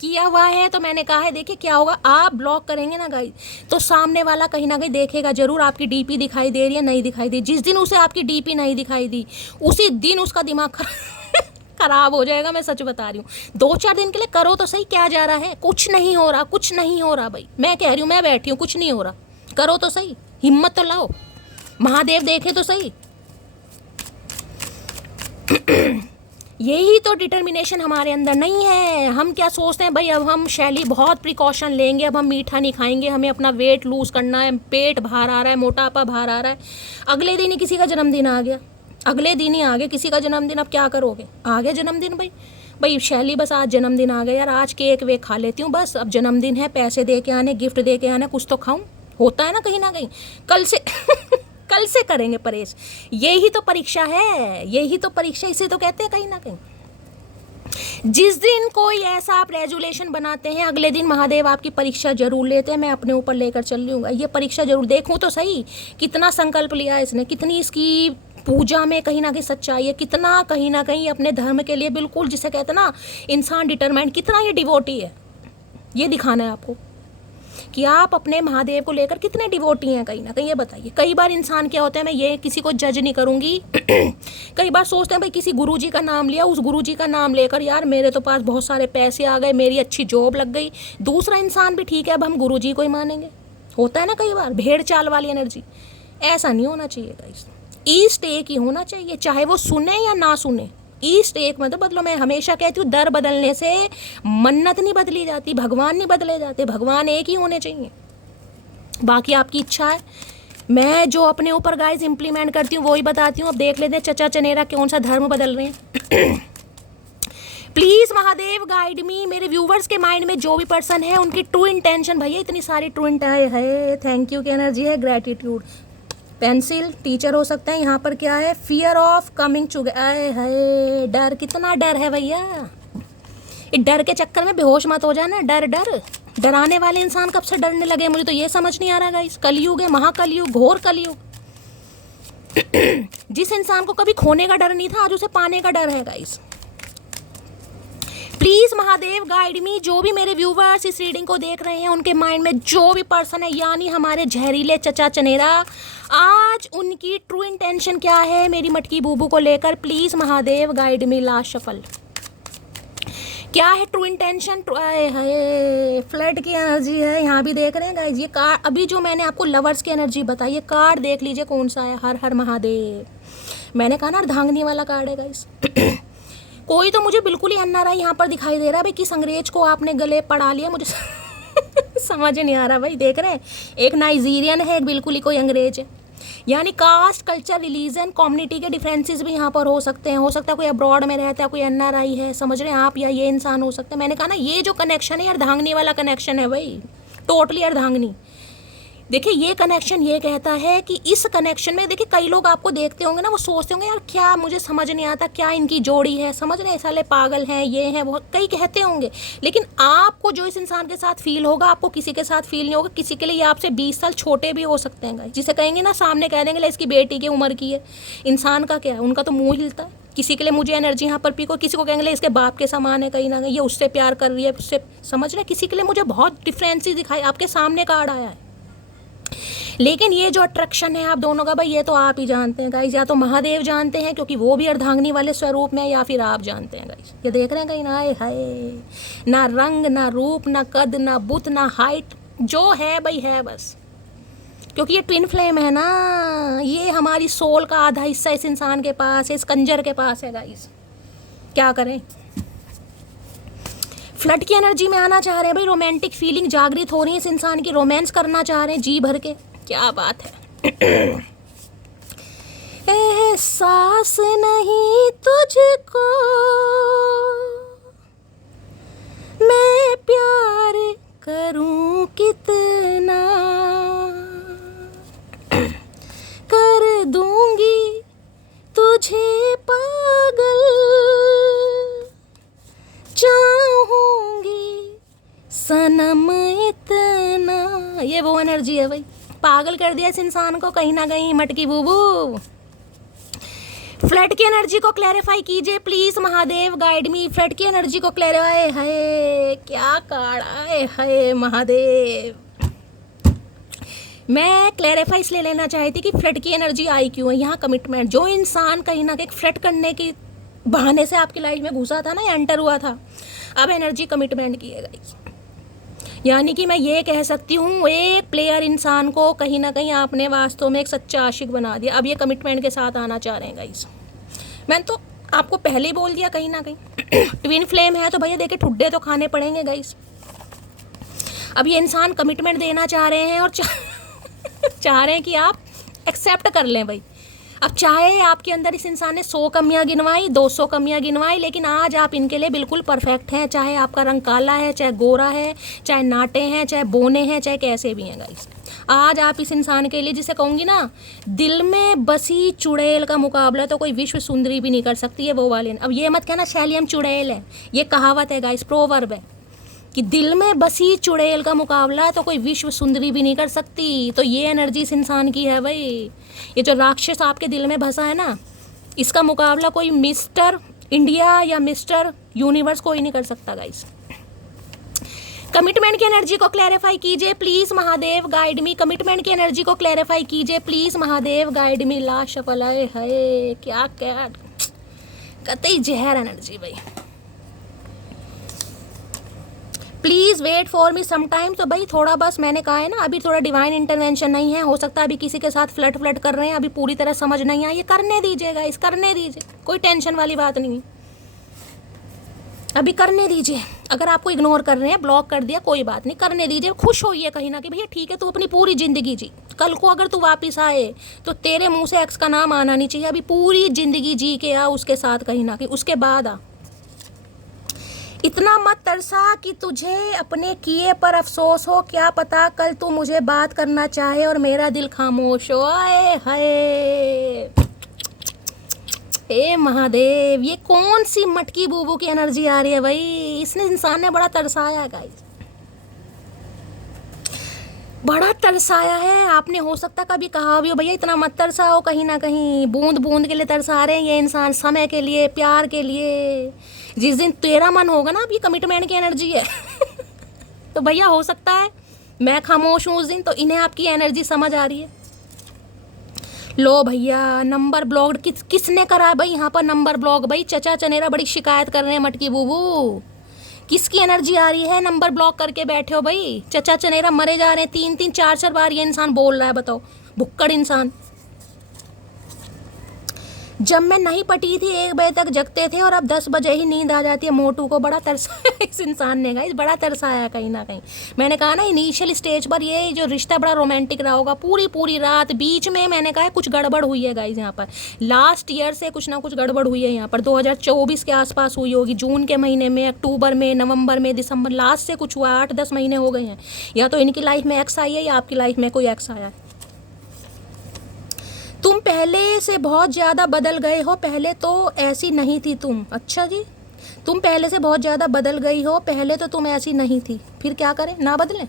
किया हुआ है तो मैंने कहा है, देखिए क्या होगा, आप ब्लॉक करेंगे ना गाइस तो सामने वाला कहीं ना कहीं देखेगा जरूर आपकी डीपी दिखाई दे रही है, नहीं दिखाई दी। जिस दिन उसे आपकी डीपी नहीं दिखाई दी उसी दिन उसका दिमाग खराब हो जाएगा, मैं सच बता रही हूँ। 2-4 दिन के लिए करो तो सही, क्या जा रहा है, कुछ नहीं हो रहा, कुछ नहीं हो रहा भाई, मैं कह रही हूँ, मैं बैठी हूँ, कुछ नहीं हो रहा, करो तो सही, हिम्मत तो लाओ, महादेव देखे तो सही। यही तो डिटर्मिनेशन हमारे अंदर नहीं है। हम क्या सोचते हैं भाई, अब हम शैली बहुत प्रिकॉशन लेंगे, अब हम मीठा नहीं खाएंगे, हमें अपना वेट लूज करना है, पेट बाहर आ रहा है, मोटापा बाहर आ रहा है। अगले दिन ही किसी का जन्मदिन आ गया, अगले दिन ही आ गया किसी का जन्मदिन, अब क्या करोगे, आ गया जन्मदिन भाई, भाई शैली बस आज जन्मदिन आ गया यार, आज केक वेक खा लेती हूँ बस, अब जन्मदिन है, पैसे दे के आने, गिफ्ट दे के आने, कुछ तो खाऊं, होता है ना कहीं ना कहीं। कल से कल से करेंगे परहेज, यही तो परीक्षा है, यही तो परीक्षा, इसे तो कहते हैं कहीं ना कहीं। जिस दिन कोई ऐसा आप रेजुलेशन बनाते हैं, अगले दिन महादेव आपकी परीक्षा जरूर लेते हैं। मैं अपने ऊपर लेकर चल रही हूँ, ये परीक्षा जरूर देखूँ तो सही, कितना संकल्प लिया है इसने, कितनी इसकी पूजा में कहीं ना कहीं सच्चाई है, कितना कहीं ना कहीं अपने धर्म के लिए बिल्कुल, जिसे कहते हैं ना इंसान डिटरमाइंड, कितना ये डिवोटी है, ये दिखाना है आपको कि आप अपने महादेव को लेकर कितने डिवोटी हैं कहीं ना कहीं, ये बताइए। कई बार इंसान क्या होता है, मैं ये किसी को जज नहीं करूँगी कई बार सोचते हैं भाई किसी गुरुजी का नाम लिया, उस गुरुजी का नाम लेकर यार मेरे तो पास बहुत सारे पैसे आ गए, मेरी अच्छी जॉब लग गई, दूसरा इंसान भी ठीक है, अब हम गुरुजी को ही मानेंगे, होता है ना कई बार भेड़ चाल वाली एनर्जी। ऐसा नहीं होना चाहिए गाइस, ईस्ट एक ही होना चाहिए, चाहे वो सुने या ना सुने, ईस्ट एक मतलब बदलो। मैं हमेशा कहती हूँ दर बदलने से मन्नत नहीं बदली जाती, भगवान नहीं बदले जाते, भगवान एक ही होने चाहिए। बाकी आपकी इच्छा है, मैं जो अपने ऊपर गाइस इम्प्लीमेंट करती हूँ वही बताती हूँ। अब देख लेते हैं चचा चनेरा कौन सा धर्म बदल रहे हैं प्लीज़ महादेव गाइड मी। मेरे व्यूवर्स के माइंड में जो भी पर्सन है उनकी ट्रू इंटेंशन, भैया इतनी सारी ट्रू इंटेंशन है, थैंक यू की एनर्जी है, ग्रेटिट्यूड। पेंसिल टीचर हो सकता है, यहाँ पर क्या है, फियर ऑफ कमिंग टुगेदर है, डर, कितना डर है भैया, इस डर के चक्कर में बेहोश मत हो जाना। डर डर डराने वाले इंसान कब से डरने लगे, मुझे तो ये समझ नहीं आ रहा गाइस। कलयुग है, महाकलयुग, घोर कलयुग। जिस इंसान को कभी खोने का डर नहीं था, आज उसे पाने का डर है गाइस। प्लीज महादेव गाइड मी। जो भी मेरे व्यूवर्स इस रीडिंग को देख रहे हैं, उनके माइंड में जो भी पर्सन है, यानी हमारे जहरीले चचा चनेरा, आज उनकी ट्रू इंटेंशन क्या है मेरी मटकी बूबू को लेकर, please Mahadev guide me. Last shuffle क्या है ट्रू इंटेंशन? फ्लड की एनर्जी है, यहाँ भी देख रहे हैं गाइस। ये कार्ड अभी जो मैंने आपको लवर्स की एनर्जी बताई, ये कार्ड देख लीजिए कौन सा है। हर हर महादेव। मैंने कहा ना अर्धांगिनी वाला कार्ड है गाइस। कोई तो मुझे बिल्कुल ही एनआरआई यहाँ पर दिखाई दे रहा है भाई। किस अंग्रेज को आपने गले पड़ा लिया, मुझे समझ नहीं आ रहा भाई। देख रहे हैं, एक नाइजीरियन है, एक बिल्कुल ही कोई अंग्रेज है। यानी कास्ट, कल्चर, रिलीजन, कम्युनिटी के डिफरेंसेस भी यहाँ पर हो सकते हैं। हो सकता है कोई अब्रॉड में रहता है, कोई एनआरआई है, समझ रहे हैं आप, या ये इंसान हो सकता है। मैंने कहा ना, ये जो कनेक्शन है अर्धांगिनी वाला कनेक्शन है भाई, टोटली अर्धांगिनी। देखिए ये कनेक्शन ये कहता है कि इस कनेक्शन में, देखिए कई लोग आपको देखते होंगे ना, वो सोचते होंगे यार क्या मुझे समझ नहीं आता, क्या इनकी जोड़ी है, समझ रहे हैं, साले पागल हैं, ये हैं वो, कई कहते होंगे। लेकिन आपको जो इस इंसान के साथ फील होगा, आपको किसी के साथ फील नहीं होगा। किसी के लिए ये आपसे 20 साल छोटे भी हो सकते हैं। जिसे कहेंगे ना, सामने कह देंगे इसकी बेटी की उम्र की है। इंसान का क्या है, उनका तो मुँह हिलता है। किसी के लिए मुझे एनर्जी यहाँ पर पीको, किसी को कहेंगे इसके बाप के समान है, कहीं ना कहीं ये उससे प्यार कर रही है, उससे, समझ रहे। किसी के लिए मुझे बहुत डिफरेंसेस दिखाई, आपके सामने कार्ड आया है। लेकिन ये जो अट्रैक्शन है आप दोनों का भाई, ये तो आप ही जानते हैं गाइस। या तो महादेव जानते हैं क्योंकि वो भी अर्धांगिनी वाले स्वरूप में है, या फिर आप जानते हैं गाइस। ये देख रहे हैं कहीं ना, हाय, ना रंग, ना रूप, ना कद, ना बुत, ना हाइट, जो है भाई है बस। क्योंकि ये ट्विन फ्लेम है ना, ये हमारी सोल का आधा हिस्सा इस इंसान के पास है, इस कंजर के पास है गाइस। क्या करें? फ्लड की एनर्जी में आना चाह रहे हैं भाई। रोमांटिक फीलिंग जागृत हो रही है इस इंसान की, रोमांस करना चाह रहे हैं जी भर के। क्या बात है। एहसास नहीं तुझको मैं प्यार करूं कितना, कर दूंगी तुझे पागल, चाहूंगी सनम इतना। ये वो एनर्जी है भाई, पागल कर दिया इस इंसान को कहीं ना कहीं मटकी बूबू। फ्लड की एनर्जी को क्लैरिफाई कीजिए please Mahadev guide me. Flood की एनर्जी को क्लैरिफाई है, क्या कार्ड आए है महादेव। मैं क्लैरिफाई इसलिए लेना चाहती थी कि फ्लड की एनर्जी आई क्यों है। यहाँ कमिटमेंट, जो इंसान कहीं ना कहीं फ्लड करने की बहाने से आपकी लाइफ में घुसा था ना, या एंटर हुआ था, अब एनर्जी कमिटमेंट की है गाइस। यानी कि मैं ये कह सकती हूँ, एक प्लेयर इंसान को कहीं ना कहीं आपने वास्तव में एक सच्चा आशिक बना दिया। अब ये कमिटमेंट के साथ आना चाह रहे हैं गाइस। मैंने तो आपको पहले ही बोल दिया कहीं ना कहीं। ट्विन फ्लेम है तो भैया देखिए ठुड्डे तो खाने पड़ेंगे गाइस। अब ये इंसान कमिटमेंट देना चाह रहे हैं और चाह रहे हैं कि आप एक्सेप्ट कर लें भाई। अब चाहे आपके अंदर इस इंसान ने 100 कमियां गिनवाई, 200 कमियां गिनवाई, लेकिन आज आप इनके लिए बिल्कुल परफेक्ट हैं। चाहे आपका रंग काला है, चाहे गोरा है, चाहे नाटे हैं, चाहे बोने हैं, चाहे कैसे भी हैं गाइस। आज आप इस इंसान के लिए, जिसे कहूँगी ना, दिल में बसी चुड़ैल का मुकाबला तो कोई विश्व सुंदरी भी नहीं कर सकती है, वो वाले। अब ये मत कहना शैलियम चुड़ैल है, ये कहावत है गाइस, प्रोवर्ब है कि दिल में बसी चुड़ैल का मुकाबला तो कोई विश्व सुंदरी भी नहीं कर सकती। तो ये एनर्जी इस इंसान की है भाई। ये जो राक्षस आपके दिल में बसा है ना, इसका मुकाबला कोई मिस्टर इंडिया या मिस्टर यूनिवर्स कोई नहीं कर सकता गाइस। कमिटमेंट की एनर्जी को क्लैरिफाई कीजिए please Mahadev guide me. Commitment की एनर्जी को क्लैरिफाई कीजिए please Mahadev guide me. Last shuffle है, क्या क्या कतई जहर एनर्जी भाई। Please wait for me some time. तो भाई थोड़ा, बस मैंने कहा है ना, अभी थोड़ा डिवाइन इंटरवेंशन नहीं है। हो सकता है अभी किसी के साथ फ्लर्ट कर रहे हैं, अभी पूरी तरह समझ नहीं आई, ये करने दीजिएगा, इस करने दीजिए, कोई टेंशन वाली बात नहीं है, अभी करने दीजिए। अगर आपको इग्नोर कर रहे हैं, ब्लॉक कर दिया, कोई बात नहीं, करने दीजिए। खुश होइए कहीं ना कि भैया ठीक है, तू अपनी पूरी ज़िंदगी जी। कल को अगर तू वापस आए तो तेरे मुंह से एक्स का नाम आना नहीं चाहिए। अभी पूरी ज़िंदगी जी के आ उसके साथ कहीं ना कहीं, उसके बाद आ। इतना मत तरसा कि तुझे अपने किए पर अफसोस हो। क्या पता कल तू मुझे बात करना चाहे और मेरा दिल खामोश हो। आए हाय, हे महादेव, ये कौन सी मटकी बूबू की एनर्जी आ रही है भाई। इसने इंसान ने बड़ा तरसाया गाइस। बड़ा तरसाया है आपने। हो सकता कभी कहा भी हो भैया इतना मत तरसाओ, कहीं ना कहीं बूंद बूंद के लिए तरसा रहे हैं ये इंसान, समय के लिए, प्यार के लिए। जिस दिन तेरा मन होगा ना, अब ये कमिटमेंट की एनर्जी है तो भैया हो सकता है मैं खामोश हूँ उस दिन, तो इन्हें आपकी एनर्जी समझ आ रही है। लो भैया नंबर ब्लॉक किसने करा है भाई यहाँ पर नंबर ब्लॉक? भाई चचा चनेरा बड़ी शिकायत कर रहे हैं मटकी बूबू। किसकी एनर्जी आ रही है? नंबर ब्लॉक करके बैठे हो भाई। चचा चनेरा मरे जा रहे हैं, 3-3 4-4 बार ये इंसान बोल रहा है, बताओ भुक्कड़ इंसान। जब मैं नहीं पटी थी 1 बजे तक जगते थे और अब 10 बजे ही नींद आ जाती है। मोटू को बड़ा तरसाया इस इंसान ने, गाइस बड़ा तरसाया कहीं ना कहीं। मैंने कहा ना इनिशियल स्टेज पर ये जो रिश्ता बड़ा रोमांटिक रहा होगा, पूरी पूरी रात बीच में मैंने कहा कुछ गड़बड़ हुई है गाइस यहाँ पर। लास्ट ईयर से कुछ ना कुछ गड़बड़ हुई है यहाँ पर, 2024 के आसपास हुई होगी, जून के महीने में, अक्टूबर में, नवंबर में, दिसंबर, लास्ट से कुछ हुआ, 8-10 महीने हो गए हैं। या तो इनकी लाइफ में एक्स आई है या आपकी लाइफ में कोई एक्स आया है। तुम पहले से बहुत ज़्यादा बदल गए हो, पहले तो ऐसी नहीं थी तुम। अच्छा जी, तुम पहले से बहुत ज़्यादा बदल गई हो, पहले तो तुम ऐसी नहीं थी। फिर क्या करें, ना बदलें?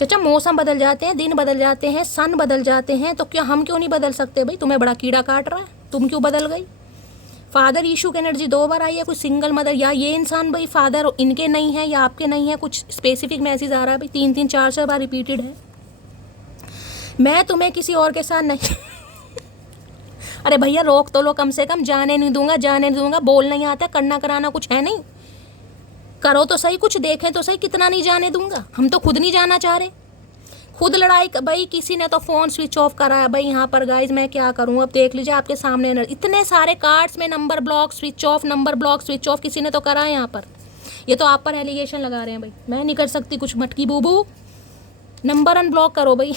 चाचा मौसम बदल जाते हैं, दिन बदल जाते हैं, सन बदल जाते हैं, तो क्या हम क्यों नहीं बदल सकते भाई? तुम्हें बड़ा कीड़ा काट रहा है, तुम क्यों बदल गई? फादर इशू की एनर्जी 2 बार आई है, कुछ सिंगल मदर, या ये इंसान भाई फादर इनके नहीं है या आपके नहीं है, कुछ स्पेसिफिक मैसेज आ रहा है भाई, 3-3 4-4 बार रिपीटेड है। मैं तुम्हें किसी और के साथ नहीं अरे भैया रोक तो लो कम से कम। जाने नहीं दूंगा, जाने नहीं दूंगा, बोल नहीं आता, करना कराना कुछ है नहीं, करो तो सही, कुछ देखें तो सही, कितना नहीं जाने दूंगा। हम तो खुद नहीं जाना चाह रहे, खुद लड़ाई भाई। किसी ने तो फ़ोन स्विच ऑफ कराया भाई यहाँ पर गाइज, मैं क्या करूँ? अब देख लीजिए आपके सामने इतने सारे कार्ड्स में number block switch off, number block switch off, किसी ने तो करा है यहाँ पर। ये तो आप पर एलिगेशन लगा रहे हैं भाई, मैं नहीं कर सकती कुछ। मटकी बूबू नंबर अनब्लॉक करो भाई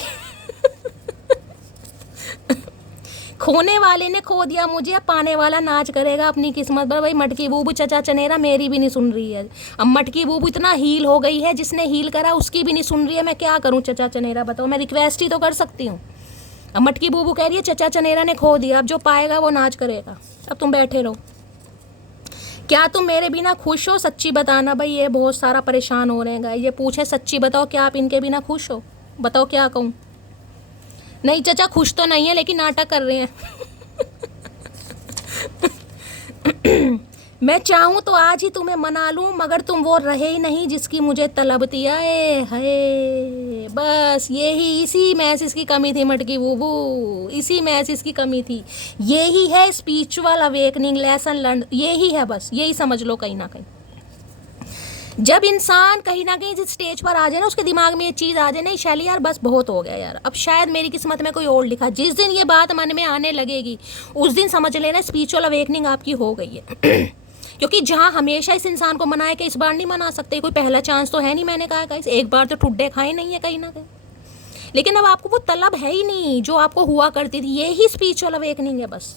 खोने वाले ने खो दिया मुझे, पाने वाला नाच करेगा अपनी किस्मत पर। भाई मटकी बूबू चचा चनेरा मेरी भी नहीं सुन रही है। अब मटकी बूबू इतना हील हो गई है, जिसने हील करा उसकी भी नहीं सुन रही है। मैं क्या करूं चचा चनेरा, बताओ? मैं रिक्वेस्ट ही तो कर सकती हूँ। अब मटकी बूबू कह रही है चचा चनेरा ने खो दिया, अब जो पाएगा वो नाच करेगा। अब तुम बैठे रहो। क्या तुम मेरे बिना खुश हो? सच्ची बताना भाई, ये बहुत सारा परेशान हो रहे हैं। ये पूछे सच्ची बताओ, क्या आप इनके बिना खुश हो? बताओ क्या कहूँ? नहीं चचा खुश तो नहीं है, लेकिन नाटक कर रहे हैं मैं चाहूँ तो आज ही तुम्हें मना लूँ, मगर तुम वो रहे ही नहीं जिसकी मुझे तलब थी। आए हाय, बस यही, इसी मैसेज की कमी थी मटकी बूबू, इसी मैसेज की कमी थी। यही है स्पिरिचुअल अवेकनिंग, लेसन लर्न, यही है बस, यही समझ लो कहीं ना कहीं। जब इंसान कहीं ना कहीं जिस स्टेज पर आ जाए ना, उसके दिमाग में ये चीज़ आ जाए, नहीं शैली यार बस बहुत हो गया यार, अब शायद मेरी किस्मत में कोई और लिखा। जिस दिन ये बात मन में आने लगेगी उस दिन समझ लेना स्पिरिचुअल अवेकनिंग आपकी हो गई है क्योंकि जहाँ हमेशा इस इंसान को मनाए कि इस बार नहीं मना सकते, कोई पहला चांस तो है नहीं। मैंने कहा गाइस एक बार तो ठुड्डे खाए नहीं है कहीं ना कहीं, लेकिन अब आपको वो तलब है ही नहीं जो आपको हुआ करती थी। यही स्पिरिचुअल अवेकनिंग है बस।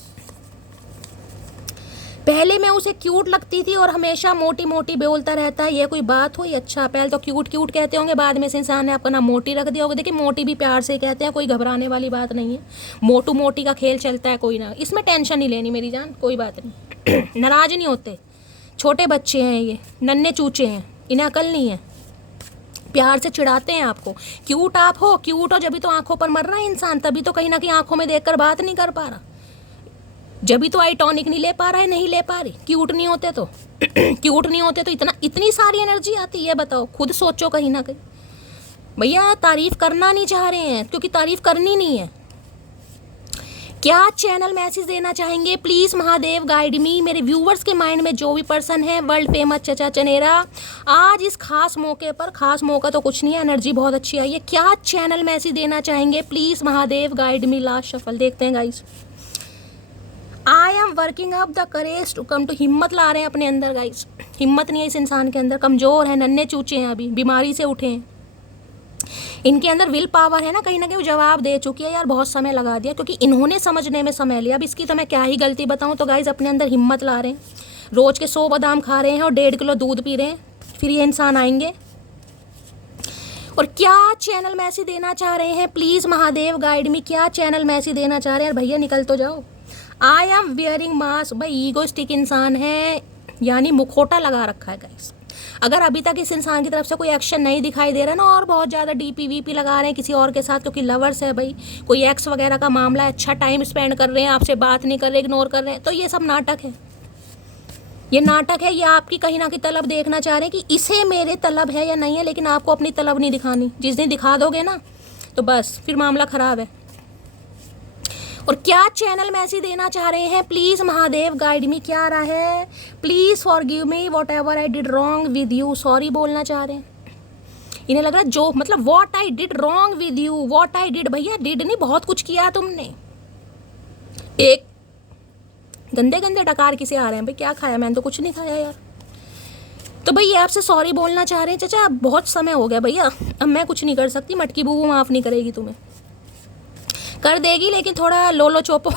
पहले मैं उसे क्यूट लगती थी और हमेशा मोटी मोटी बोलता रहता है, ये कोई बात हुई? अच्छा पहले तो क्यूट क्यूट कहते होंगे, बाद में इस इंसान ने आपका नाम मोटी रख दिया होगा। देखिए मोटी भी प्यार से कहते हैं, कोई घबराने वाली बात नहीं है। मोटू मोटी का खेल चलता है, कोई ना, इसमें टेंशन नहीं लेनी मेरी जान, कोई बात नहीं नाराज नहीं होते। छोटे बच्चे हैं ये, नन्हे चूचे हैं, इन्हें अकल नहीं है, प्यार से चिढ़ाते हैं आपको। क्यूट आप हो, क्यूट हो, जब तो आंखों पर मर रहा है इंसान, तभी तो कहीं ना कहीं आंखों में देखकर बात नहीं कर पा रहा, जब भी तो आई टॉनिक नहीं ले पा रहा है, नहीं ले पा रही। क्यूट नहीं होते तो क्यूट नहीं होते तो इतनी सारी एनर्जी आती है, बताओ खुद सोचो कहीं ना कहीं। भैया तारीफ करना नहीं चाह रहे हैं क्योंकि तारीफ करनी नहीं है। क्या चैनल मैसेज देना चाहेंगे? प्लीज़ महादेव गाइड मी। मेरे व्यूवर्स के माइंड में जो भी पर्सन है, वर्ल्ड फेमस चचा चनेरा, आज इस खास मौके पर, खास मौका तो कुछ नहीं है, एनर्जी बहुत अच्छी आई है, क्या चैनल मैसेज देना चाहेंगे? Please Mahadev guide me. Last shuffle देखते हैं guys. I am working up the courage to come to. हिम्मत ला रहे हैं अपने अंदर गाइस, हिम्मत नहीं है इस इंसान के अंदर, कमज़ोर है, नन्हे चूचे हैं, अभी बीमारी से उठे हैं। इनके अंदर विल पावर है ना कहीं वो जवाब दे चुकी है यार, बहुत समय लगा दिया क्योंकि इन्होंने समझने में समय लिया। अब इसकी तो मैं क्या ही गलती बताऊँ। तो गाइस अपने अंदर हिम्मत ला रहे हैं, रोज़ के 100 बादाम खा रहे हैं और 1.5 किलो दूध पी रहे हैं, फिर ये इंसान आएंगे। और क्या चैनल मैसेज देना चाह रहे हैं? प्लीज़ महादेव गाइड मी। क्या चैनल मैसेज देना चाह रहे हैं? भैया निकल तो जाओ। I am wearing mask. भाई ईगोइस्टिक इंसान है, यानी मुखोटा लगा रखा है गाइस। अगर अभी तक इस इंसान की तरफ से कोई एक्शन नहीं दिखाई दे रहा ना, और बहुत ज़्यादा डीपी वीपी लगा रहे हैं किसी और के साथ, क्योंकि लवर्स है भाई, कोई एक्स वगैरह का मामला है, अच्छा टाइम स्पेंड कर रहे हैं, आपसे बात नहीं कर रहे, इग्नोर कर रहे हैं, तो ये सब नाटक है। ये नाटक है, ये आपकी कहीं ना कहीं तलब देखना चाह रहे हैं कि इसे मेरे तलब है या नहीं है, लेकिन आपको अपनी तलब नहीं दिखानी। जिस दिन दिखा दोगे ना तो बस फिर मामला ख़राब है। और क्या चैनल मैसेज देना चाह रहे हैं, प्लीज़ महादेव गाइड मी, क्या आ रहा है, please forgive me what ever I did wrong with you, sorry बोलना चाह रहे हैं। इन्हें लग रहा है जो मतलब what I did wrong with you, what I did, भैया डिड नहीं, बहुत कुछ किया तुमने। एक गंदे गंदे डकार किसे आ रहे हैं भाई, क्या खाया, मैंने तो कुछ नहीं खाया यार। तो भाई ये आपसे सॉरी बोलना चाह रहे हैं, चाचा बहुत समय हो गया भैया, अब मैं कुछ नहीं कर सकती, मटकी बूबू माफ़ नहीं करेगी तुम्हें, कर देगी लेकिन थोड़ा लोलो चोपो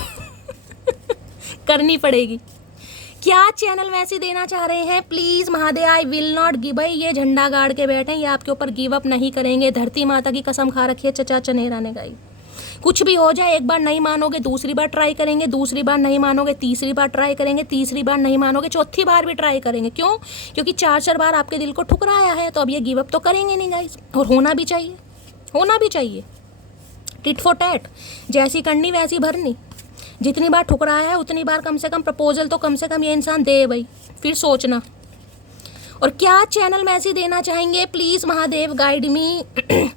करनी पड़ेगी। क्या चैनल मैसेज देना चाह रहे हैं, please Mahadev, I will not give, भाई ये झंडा गाड़ के बैठे हैं, ये आपके ऊपर गिव अप नहीं करेंगे, धरती माता की कसम खा रखी है चचा चनेरा ने गाई। कुछ भी हो जाए, एक बार नहीं मानोगे दूसरी बार ट्राई करेंगे, दूसरी बार नहीं मानोगे तीसरी बार ट्राई करेंगे, तीसरी बार नहीं मानोगे चौथी बार भी ट्राई करेंगे। क्यों? क्योंकि 4 बार आपके दिल को ठुकराया है, तो अब ये गिव अप तो करेंगे नहीं गाइस, और होना भी चाहिए, होना भी चाहिए। टिट फॉर टैट, जैसी करनी वैसी भरनी, जितनी बार ठुकराया है उतनी बार कम से कम प्रपोजल तो कम से कम ये इंसान दे भाई, फिर सोचना। और क्या चैनल मैसेज देना चाहेंगे, please Mahadev guide me,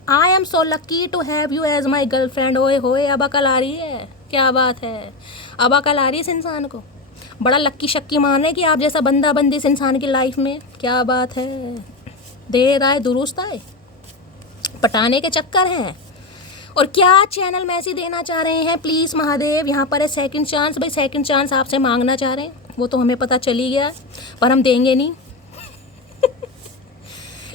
I am so lucky to have you as my girlfriend. ओए होए, अब अकल आ रही है, क्या बात है, अब अकल आ रही है इस इंसान को, बड़ा लक्की शक्की मान है कि आप जैसा बंदा बंदी इस इंसान की लाइफ में, क्या बात है, देर आए दुरुस्त आए, पटाने के चक्कर हैं। और क्या चैनल मैसेज देना चाह रहे हैं, प्लीज़ महादेव, यहाँ पर है सेकंड चांस, भाई सेकंड चांस आपसे मांगना चाह रहे हैं, वो तो हमें पता चली गया पर हम देंगे नहीं।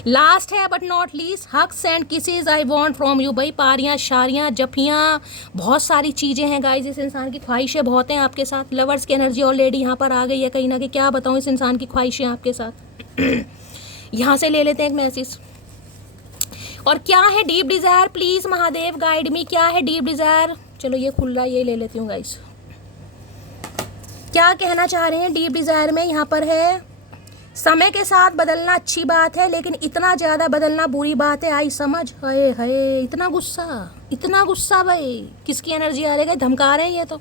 लास्ट है but not least, hugs and kisses I want from you, भाई पारियाँ शारियाँ जफियाँ बहुत सारी चीज़ें हैं गाइस, इस इंसान की ख्वाहिशें बहुत हैं आपके साथ, लवर्स की एनर्जी ऑलरेडी यहाँ पर आ गई है कहीं ना कहीं, क्या बताऊँ इस इंसान की ख्वाहिशें आपके साथ। यहाँ से ले लेते हैं एक मैसेज। और क्या है deep desire, please Mahadev guide मी, क्या है डीप डिज़ायर, चलो ये खुल रहा है, ये ले लेती हूँ गाइस। क्या कहना चाह रहे हैं डीप डिज़ायर में, यहाँ पर है समय के साथ बदलना अच्छी बात है, लेकिन इतना ज़्यादा बदलना बुरी बात है, आई समझ, हाय हाय, इतना गुस्सा भाई, किसकी एनर्जी आ रही है, धमका रहे हैं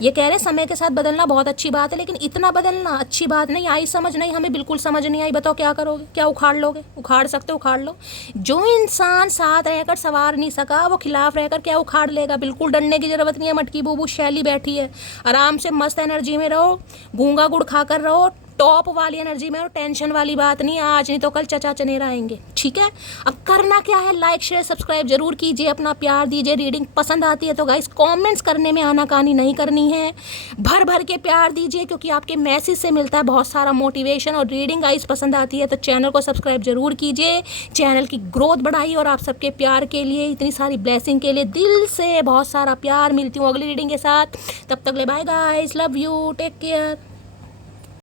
ये कह रहे हैं समय के साथ बदलना बहुत अच्छी बात है, लेकिन इतना बदलना अच्छी बात नहीं, आई समझ नहीं, हमें बिल्कुल समझ नहीं आई, बताओ क्या करोगे, क्या उखाड़ लोगे, उखाड़ सकते हो उखाड़ लो। जो इंसान साथ रहकर सवार नहीं सका वो खिलाफ रहकर क्या उखाड़ लेगा, बिल्कुल डरने की ज़रूरत नहीं है, मटकी बूबू शैली बैठी है, आराम से मस्त एनर्जी में रहो, गूंगा गुड़ खाकर रहो, टॉप वाली एनर्जी में, और टेंशन वाली बात नहीं, आज नहीं तो कल चचा चनेरा आएंगे, ठीक है। अब करना क्या है, लाइक शेयर सब्सक्राइब जरूर कीजिए, अपना प्यार दीजिए, रीडिंग पसंद आती है तो गाइस कमेंट्स करने में आनाकानी नहीं करनी है, भर भर के प्यार दीजिए, क्योंकि आपके मैसेज से मिलता है बहुत सारा मोटिवेशन। और रीडिंग गाइस पसंद आती है तो चैनल को सब्सक्राइब जरूर कीजिए, चैनल की ग्रोथ बढ़ाइए, और आप सबके प्यार के लिए, इतनी सारी ब्लेसिंग के लिए दिल से बहुत सारा प्यार। मिलती हूँ अगली रीडिंग के साथ, तब तक ले bye guys, love you, take care.